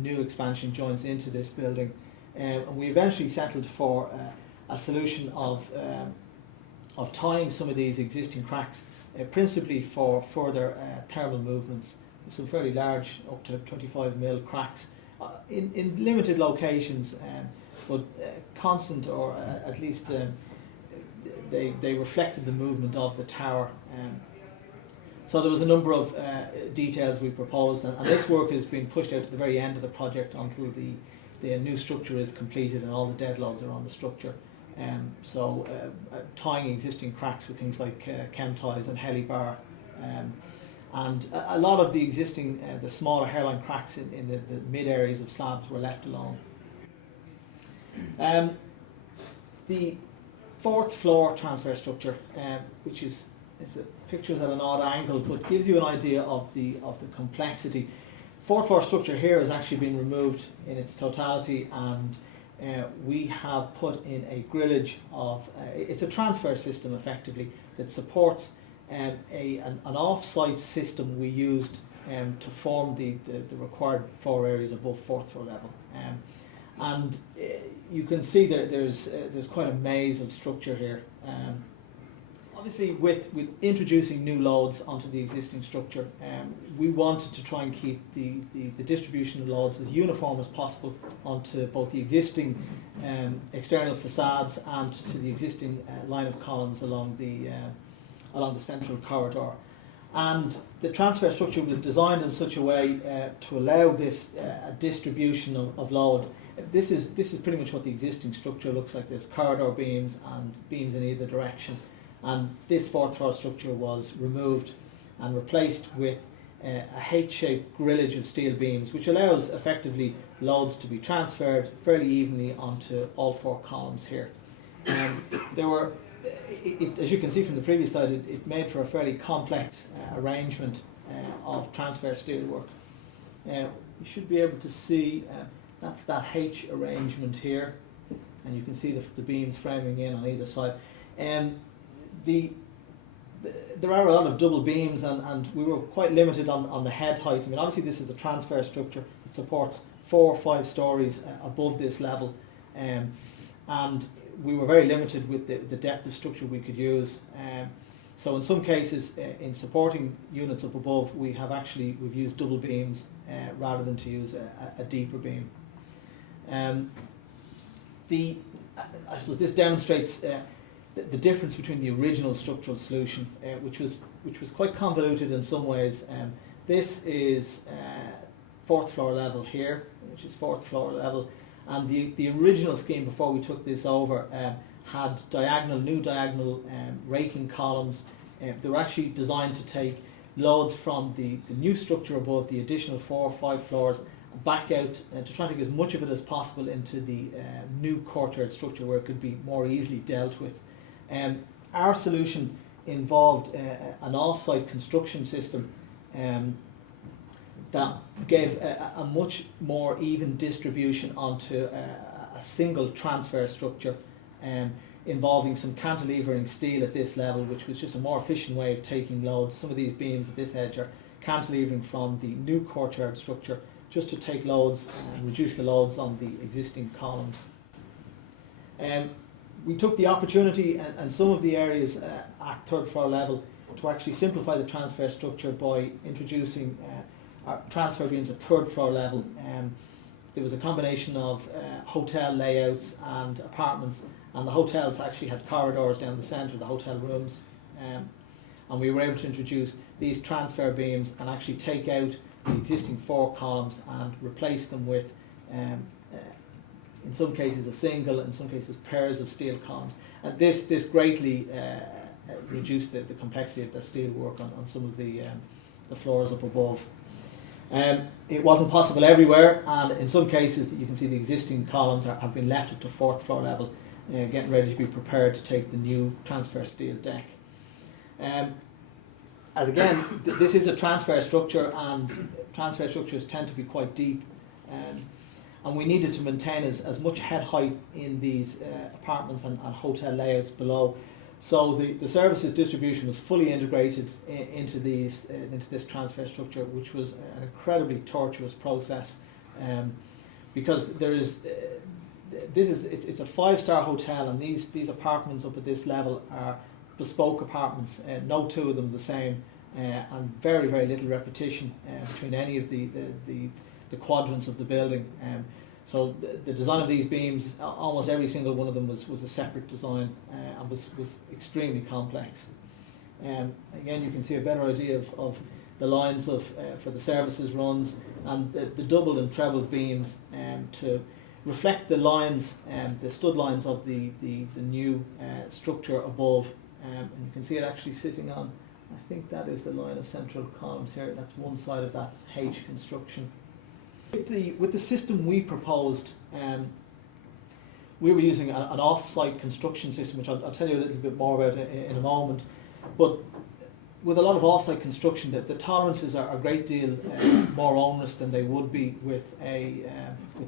new expansion joints into this building, and we eventually settled for a solution of tying some of these existing cracks, principally for further thermal movements. Some fairly large, up to 25mm cracks in limited locations, but constant, or at least they reflected the movement of the tower. So there was a number of details we proposed, and this work has been pushed out to the very end of the project until the new structure is completed and all the dead loads are on the structure. Tying existing cracks with things like chem ties and helibar, and a lot of the existing, the smaller hairline cracks in the mid areas of slabs were left alone. The 4th floor transfer structure, which is pictures at an odd angle, but gives you an idea of the complexity. 4th floor structure here has actually been removed in its totality, and we have put in a grillage of it's a transfer system effectively that supports an off-site system we used to form the required floor areas above 4th floor level. And you can see that there's quite a maze of structure here. Obviously, with introducing new loads onto the existing structure, we wanted to try and keep the distribution of loads as uniform as possible onto both the existing external facades and to the existing line of columns along the central corridor. And the transfer structure was designed in such a way to allow this distribution of load. This is pretty much what the existing structure looks like. There's corridor beams and beams in either direction. And this 4th floor structure was removed and replaced with a H-shaped grillage of steel beams, which allows effectively loads to be transferred fairly evenly onto all 4 columns here. As you can see from the previous slide, it made for a fairly complex arrangement of transfer steelwork. You should be able to see that's that H arrangement here, and you can see the beams framing in on either side. There are a lot of double beams, and we were quite limited on the head height. I mean, obviously this is a transfer structure that supports 4 or 5 stories above this level, and we were very limited with the depth of structure we could use. So in some cases, in supporting units up above, we've used double beams rather than to use a deeper beam. I suppose this demonstrates the difference between the original structural solution, which was quite convoluted in some ways. This is 4th floor level here, which is 4th floor level, And the original scheme before we took this over had new diagonal raking columns. They were actually designed to take loads from the new structure above, the additional 4 or 5 floors, back out to try to get as much of it as possible into the new courtyard structure where it could be more easily dealt with. Our solution involved an off-site construction system that gave a much more even distribution onto a single transfer structure, involving some cantilevering steel at this level, which was just a more efficient way of taking loads. Some of these beams at this edge are cantilevering from the new courtyard structure just to take loads and reduce the loads on the existing columns. We took the opportunity and some of the areas at third floor level to actually simplify the transfer structure by introducing our transfer beams at third floor level. There was a combination of hotel layouts and apartments, and the hotels actually had corridors down the centre, the hotel rooms, and we were able to introduce these transfer beams and actually take out the existing 4 columns and replace them with, in some cases, a single, in some cases, pairs of steel columns. And this greatly reduced the complexity of the steel work on some of the floors up above. It wasn't possible everywhere, and in some cases you can see the existing columns have been left up to 4th floor level, getting ready to be prepared to take the new transfer steel deck. As again, this is a transfer structure, and transfer structures tend to be quite deep, and we needed to maintain as much head height in these apartments and hotel layouts below. So the services distribution was fully integrated into this transfer structure, which was an incredibly tortuous process, because it's a 5-star hotel, and these apartments up at this level are bespoke apartments, no 2 of them the same, and very, very little repetition between any of the quadrants of the building. So the design of these beams, almost every single one of them was a separate design, and was extremely complex. Again, you can see a better idea of the lines for the services runs, and the double and treble beams to reflect the lines, the stud lines of the new structure above. And you can see it actually sitting on, I think that is the line of central columns here. That's one side of that H construction. With the system we proposed, we were using an off-site construction system, which I'll tell you a little bit more about in a moment. But with a lot of off-site construction, the tolerances are a great deal more onerous than they would be with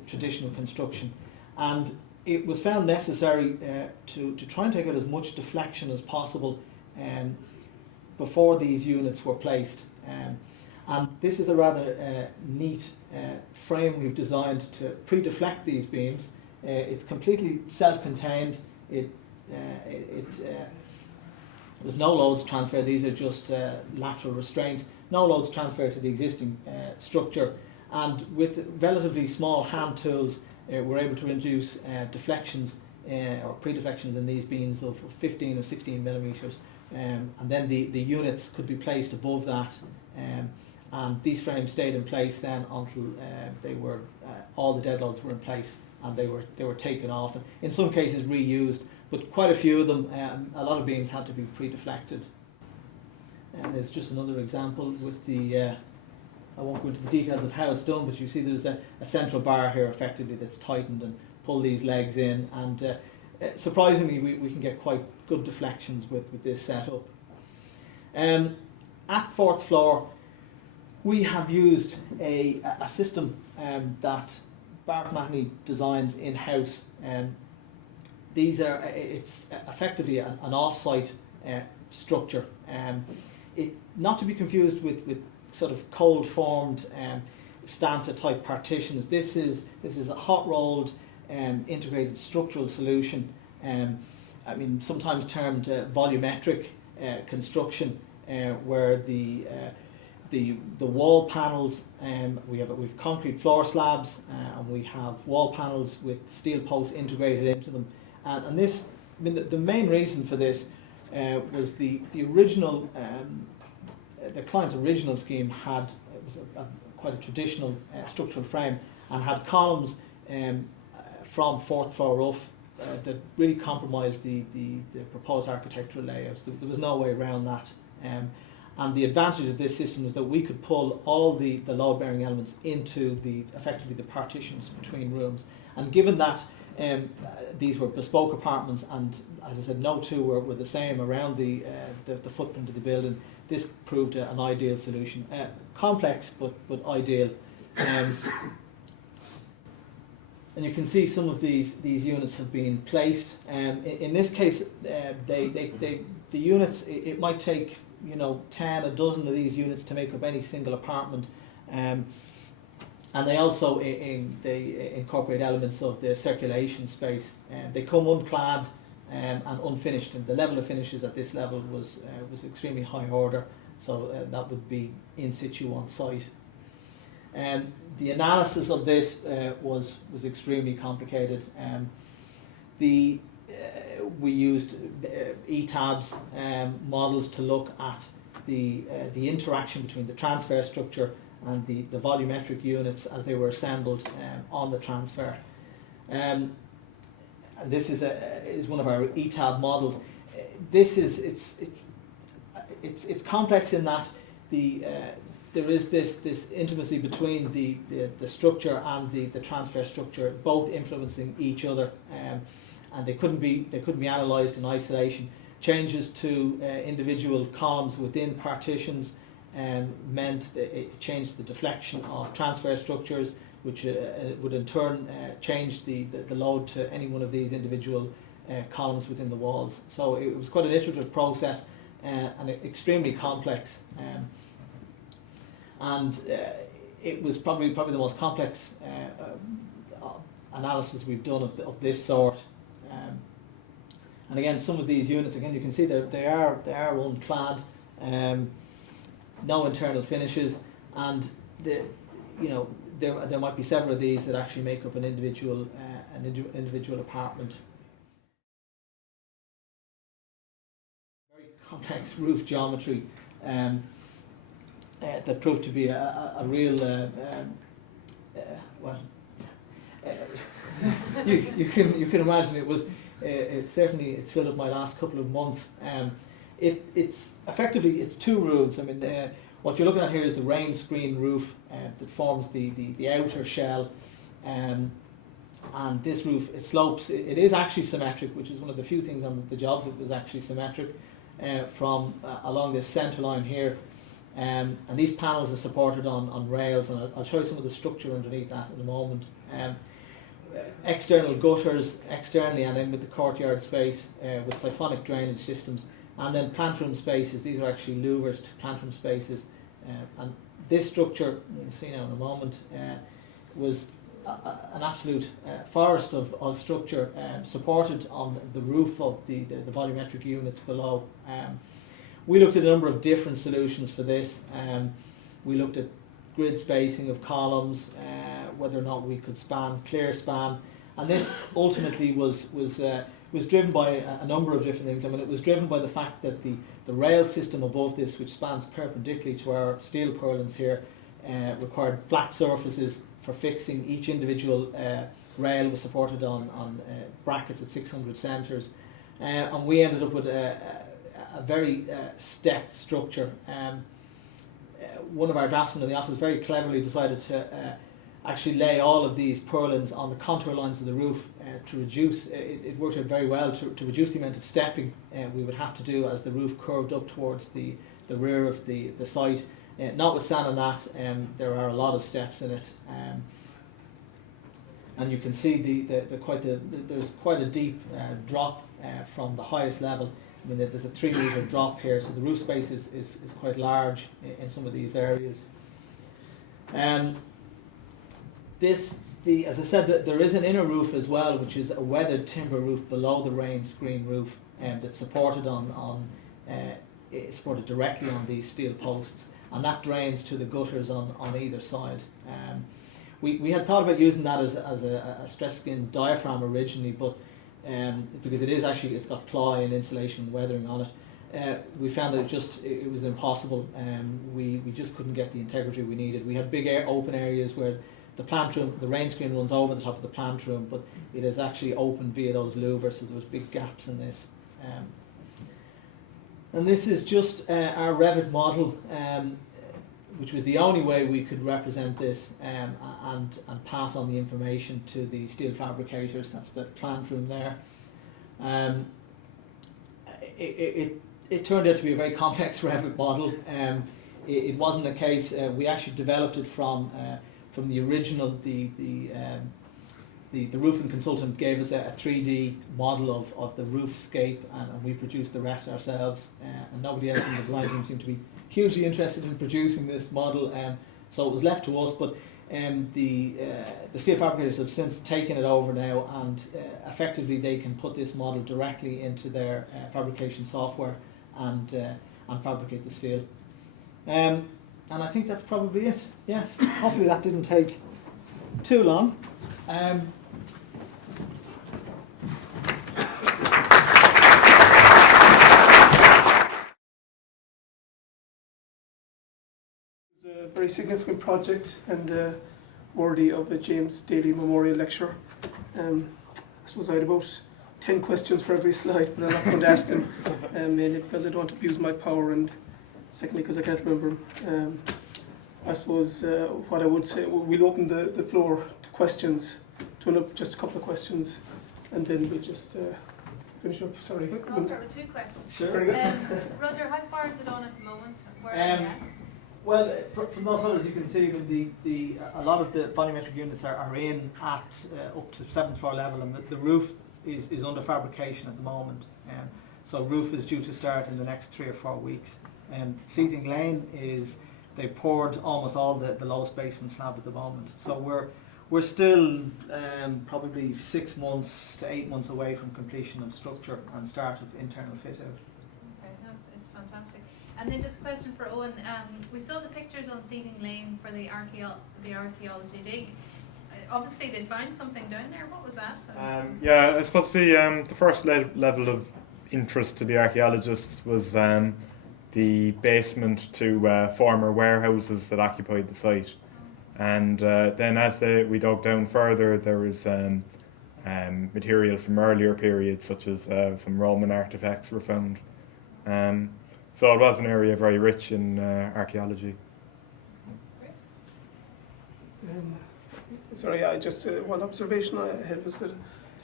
traditional construction, and it was found necessary to try and take out as much deflection as possible before these units were placed. And this is a rather neat frame we've designed to pre-deflect these beams. It's completely self-contained. There's no loads transferred. These are just lateral restraints. No loads transferred to the existing structure. And with relatively small hand tools, we're able to induce deflections or pre-deflections in these beams of 15 or 16 millimeters. And then the units could be placed above that. And these frames stayed in place then until they were all the dead loads were in place, and they were taken off, and in some cases reused, but quite a few of them, a lot of beams had to be pre-deflected. And there's just another example with the I won't go into the details of how it's done, but you see there's a central bar here effectively that's tightened and pull these legs in, and surprisingly we can get quite good deflections with this setup. At 4th floor, we have used a system that Barrett Mahony designs in-house. It's effectively an off-site structure. Not to be confused with sort of cold-formed Stanta type partitions. This is a hot-rolled integrated structural solution. Sometimes termed volumetric construction, where the wall panels, we've concrete floor slabs, and we have wall panels with steel posts integrated into them. And this, the main reason for this was the original, the client's original scheme was quite a traditional structural frame, and had columns from fourth floor roof that really compromised the proposed architectural layouts. There was no way around that. And the advantage of this system is that we could pull all the load-bearing elements into effectively the partitions between rooms. And given that these were bespoke apartments, and as I said, no two were the same around the footprint of the building, this proved an ideal solution. Complex, but ideal. And you can see some of these units have been placed. In this case, the units, it might take 10, a dozen of these units to make up any single apartment. And they also they incorporate elements of the circulation space. They come unclad and unfinished, and the level of finishes at this level was extremely high order, so that would be in situ on site. The analysis of this was extremely complicated. We used ETABS models to look at the interaction between the transfer structure and the volumetric units as they were assembled on the transfer. And this is one of our ETAB models. It's complex in that there is this intimacy between the structure and the transfer structure, both influencing each other, and they couldn't be analysed in isolation. Changes to individual columns within partitions meant that it changed the deflection of transfer structures, which would in turn change the load to any one of these individual columns within the walls. So it was quite an iterative process and extremely complex. And it was probably the most complex analysis we've done of this sort. And again, some of these units, again, you can see that they are unclad, no internal finishes, and there might be several of these that actually make up an individual apartment. Very complex roof geometry. That proved to be a real you can imagine it was it's filled up my last couple of months. It's effectively two roofs. I mean, what you're looking at here is the rain screen roof that forms the outer shell, and this roof, it slopes. It is actually symmetric, which is one of the few things on the job that was actually symmetric from along this centre line here. And these panels are supported on rails, and I'll show you some of the structure underneath that in a moment. External gutters externally, and then with the courtyard space with siphonic drainage systems, and then plant room spaces. These are actually louvers to plant room spaces, and this structure, you'll see now in a moment, was an absolute forest of structure supported on the roof of the volumetric units below. We looked at a number of different solutions for this. We looked at grid spacing of columns, whether or not we could clear span, and this ultimately was driven by a number of different things. I mean, it was driven by the fact that the rail system above this, which spans perpendicularly to our steel purlins here, required flat surfaces for fixing. Each individual rail was supported on brackets at 600 centres, and we ended up with a very stepped structure. One of our draftsmen in the office very cleverly decided to actually lay all of these purlins on the contour lines of the roof to reduce, it worked out very well, to reduce the amount of stepping we would have to do as the roof curved up towards the rear of the site. Notwithstanding that, there are a lot of steps in it, and you can see there's quite a deep drop from the highest level. I mean, there's a 3 metre drop here, so the roof space is quite large in some of these areas. As I said, there is an inner roof as well, which is a weathered timber roof below the rain screen roof, that's supported supported directly on these steel posts, and that drains to the gutters on either side. We had thought about using that as a stress skin diaphragm originally, but because it's got ply and insulation and weathering on it, we found that it was impossible. We just couldn't get the integrity we needed. We had big open areas where the plant room, the rain screen runs over the top of the plant room, but it is actually open via those louvers, so there was big gaps in this. And this is just our Revit model, which was the only way we could represent this and pass on the information to the steel fabricators. That's the plant room there. It turned out to be a very complex Revit model. It wasn't a case. We actually developed it from the original. The roofing consultant gave us a 3D model of the roofscape, and we produced the rest ourselves. And nobody else in the design team seemed to be hugely interested in producing this model, so it was left to us. But the steel fabricators have since taken it over now, and effectively they can put this model directly into their fabrication software and fabricate the steel. And I think that's probably it. Yes, hopefully that didn't take too long. It's a very significant project and worthy of a James Daly Memorial Lecture. I suppose I had about 10 questions for every slide, but I'm not going to ask them, mainly because I don't want to abuse my power, and secondly because I can't remember them. I suppose what I would say, we'll open the floor to questions, just a couple of questions, and then we'll just finish up. Sorry. So I'll start with 2 questions. Sure. Very good. Roger, how far is it on at the moment? Where are you at? Well, from those photos you can see, a lot of the volumetric units are in at up to 7th floor level, and the roof is under fabrication at the moment. So roof is due to start in the next 3 or 4 weeks. CEng Lane they poured almost all the lowest basement slab at the moment. So we're still probably 6 months to 8 months away from completion of structure and start of internal fit out. Okay, no, it's fantastic. And then just a question for Owen. We saw the pictures on CEng Lane for the archaeology dig. Obviously they found something down there. What was that? Yeah, I suppose the first level of interest to the archaeologists was the basement to former warehouses that occupied the site. And then as we dug down further, there was material from earlier periods, such as some Roman artefacts were found. So it was an area very rich in archaeology. Great. Sorry, just one observation I had was that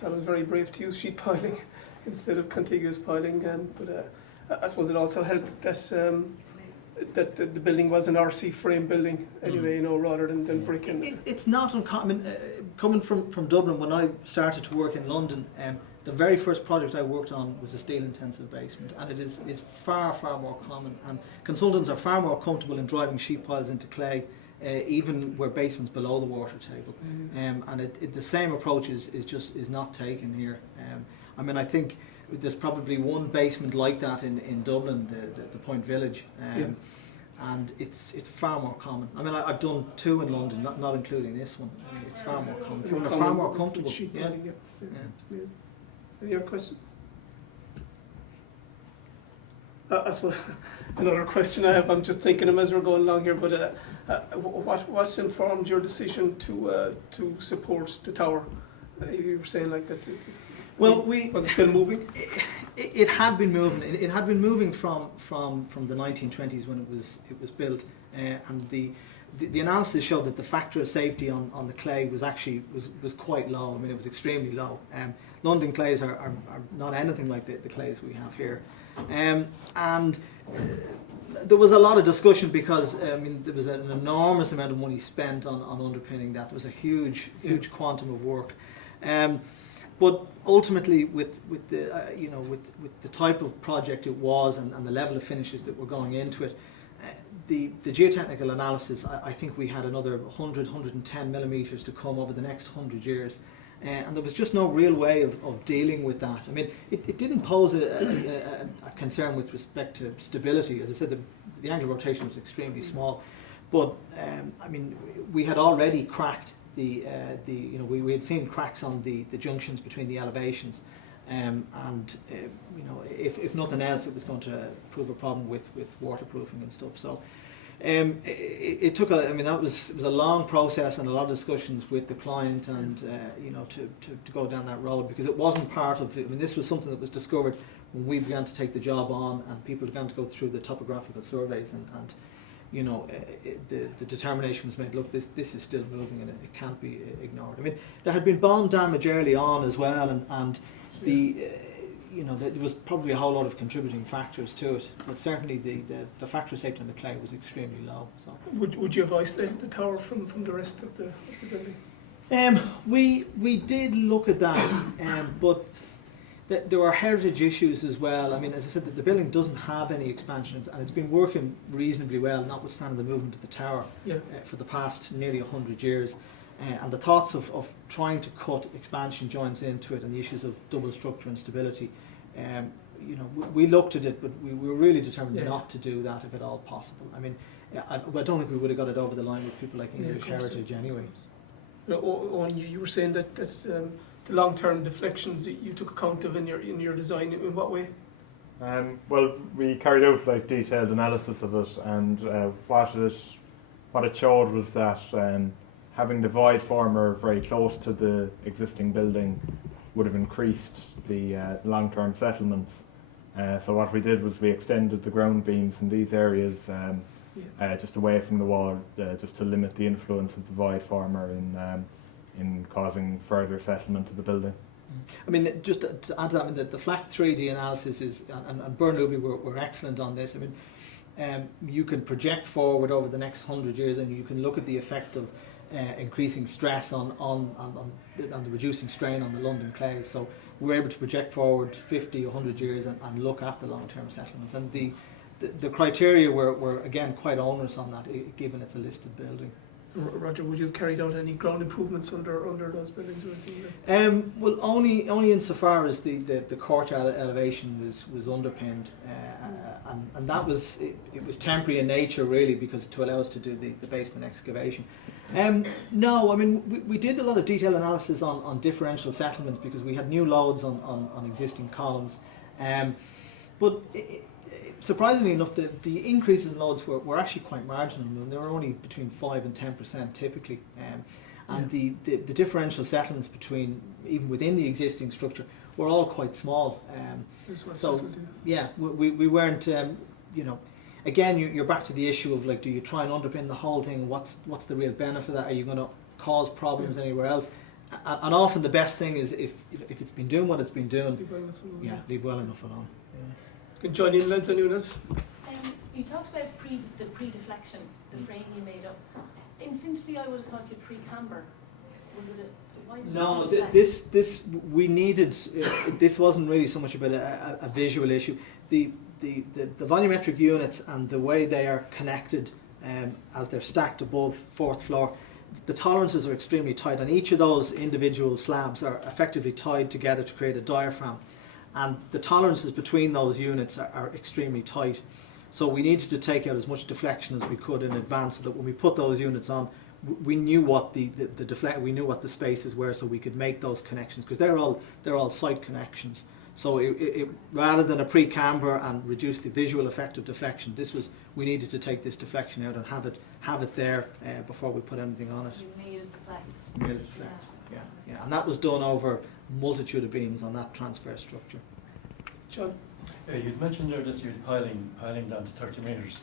I was very brave to use sheet piling instead of contiguous piling, but I suppose it also helped that the building was an RC frame building anyway, rather than brick. It's not uncommon. Coming from Dublin, when I started to work in London, the very first project I worked on was a steel-intensive basement, and it is far more common. And consultants are far more comfortable in driving sheet piles into clay, even where basements below the water table. And the same approach is not taken here. I think there's probably one basement like that in Dublin, the Point Village, and it's far more common. I've done 2 in London, not including this one. It's far more common. People are far more comfortable. Any other question? I suppose another question I have. I'm just thinking as we're going along here, but what informed your decision to support the tower? You were saying like that. Well, was it still moving? It had been moving. It had been moving from the 1920s when it was built, and the analysis showed that the factor of safety on the clay was quite low. It was extremely low. London clays are not anything like the clays we have here, and there was a lot of discussion because there was an enormous amount of money spent on underpinning that. There was a huge quantum of work. But ultimately, with the type of project it was and the level of finishes that were going into it, the geotechnical analysis, I think we had another 110 millimetres to come over the next 100 years. And there was just no real way of dealing with that. It didn't pose a concern with respect to stability. As I said, the angle of rotation was extremely small. But, we had already cracked we had seen cracks on the junctions between the elevations, if nothing else, it was going to prove a problem with waterproofing and stuff. So it took a, I mean, it was a long process and a lot of discussions with the client, and you know, to go down that road, because it wasn't part of it. I mean, this was something that was discovered when we began to take the job on, and people began to go through the topographical surveys, and you know, the determination was made, look, this is still moving and it can't be ignored. I mean, there had been bomb damage early on as well, and the you know, there was probably a whole lot of contributing factors to it, but certainly the factor of safety on the clay was extremely low. So Would you have isolated the tower from the rest of the building? We did look at that, but there were heritage issues as well. I mean, as I said, the building doesn't have any expansions, and it's been working reasonably well, notwithstanding the movement of the tower for the past nearly 100 years. And the thoughts of trying to cut expansion joints into it, and the issues of double structure and stability, you know, we looked at it, but we were really determined not to do that if at all possible. I mean, I don't think we would have got it over the line with people like English Heritage anyway. Owen, you were saying that the long-term deflections that you took account of in your design. In what way? Well, we carried out like detailed analysis of it, and what it showed was that having the void former very close to the existing building would have increased the long-term settlements. So what we did was we extended the ground beams in these areas just away from the wall, just to limit the influence of the void former in causing further settlement of the building. I mean, just to add to that, I mean, the FLAC 3D analysis is, and Bernluby were excellent on this. I mean, you can project forward over the next 100 years, and you can look at the effect of increasing stress on the reducing strain on the London clays. So we're able to project forward 50, 100 years and look at the long-term settlements. And the criteria were again quite onerous on that, given it's a listed building. Roger, would you have carried out any ground improvements under those buildings or anything? Well, only insofar as the courtyard elevation was underpinned, and that was it was temporary in nature really, because to allow us to do the basement excavation. No, I mean we did a lot of detailed analysis on differential settlements, because we had new loads on existing columns, but surprisingly enough, the increases in loads were actually quite marginal. I mean, they were only between 5 and 10% typically, and the differential settlements even within the existing structure were all quite small. So yeah, we weren't, you know. Again, you're back to the issue of like, do you try and underpin the whole thing? What's the real benefit of that? Are you going to cause problems anywhere else? And often the best thing is if it's been doing what it's been doing, leave well enough alone. Can join in, lads, anyone else? You talked about the pre-deflection, the frame you made up. Instinctively, I would have thought you'd pre-camber. Was it why did No, you deflect? this we needed. This wasn't really so much about a visual issue. The volumetric units and the way they are connected as they're stacked above fourth floor, the tolerances are extremely tight, and each of those individual slabs are effectively tied together to create a diaphragm, and the tolerances between those units are extremely tight. So we needed to take out as much deflection as we could in advance, so that when we put those units on, we knew what we knew what the spaces were, so we could make those connections, because they're all site connections. So it rather than a pre-camber and reduce the visual effect of deflection, we needed to take this deflection out and have it there before we put anything on it. So you made it deflect. Made it deflect. Yeah. And that was done over a multitude of beams on that transfer structure. John? You'd mentioned there that you'd piling down to 30 metres.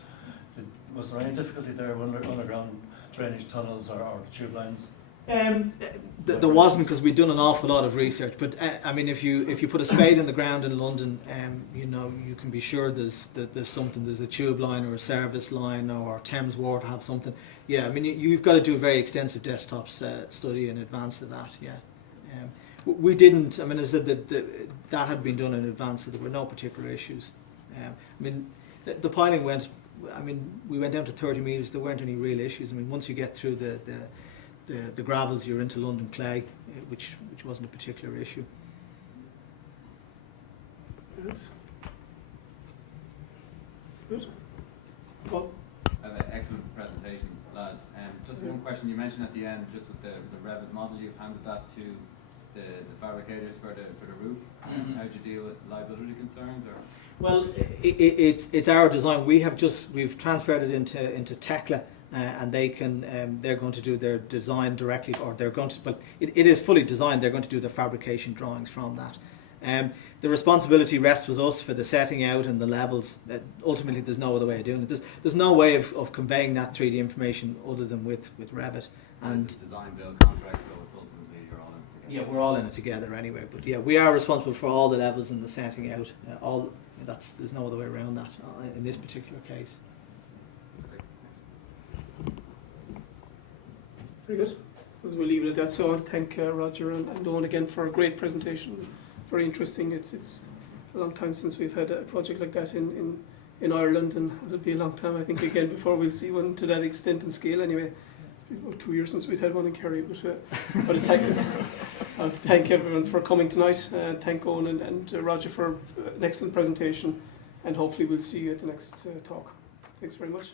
Was there any difficulty there with underground drainage tunnels or tube lines? There wasn't, because we'd done an awful lot of research. But I mean, if you put a spade in the ground in London, you know, you can be sure there's something. There's a tube line or a service line, or Thames Water have something. Yeah, I mean, you've got to do a very extensive desktop study in advance of that. Yeah, we didn't. I mean, as I said, that had been done in advance, so there were no particular issues. I mean, the piling went. I mean, we went down to 30 metres. There weren't any real issues. I mean, once you get through the gravels, you're into London clay, which wasn't a particular issue. Yes. Good. Well, An excellent presentation, lads. Just one question you mentioned at the end, just with the Revit model, you've handed that to the fabricators for the roof. Mm-hmm. how do you deal with liability concerns? Or Well, it's our design. We've transferred it into Tekla, and they're going to do their design directly, or they're going to. But it is fully designed. They're going to do the fabrication drawings from that. The responsibility rests with us for the setting out and the levels. Ultimately, there's no other way of doing it. There's no way of conveying that 3D information other than with Revit. And it's a design build contract, so it's ultimately you're all in it together. yeah, we're all in it together anyway. But yeah, we are responsible for all the levels and the setting out. There's no other way around that in this particular case. Very good. So we'll leave it at that. So I want to thank Roger and Owen again for a great presentation. Very interesting. It's a long time since we've had a project like that in Ireland, and it'll be a long time, I think, again before we'll see one to that extent and scale. Anyway, it's been about 2 years since we'd had one in Kerry. But I want to thank everyone for coming tonight. Thank Owen and Roger for an excellent presentation, and hopefully we'll see you at the next talk. Thanks very much.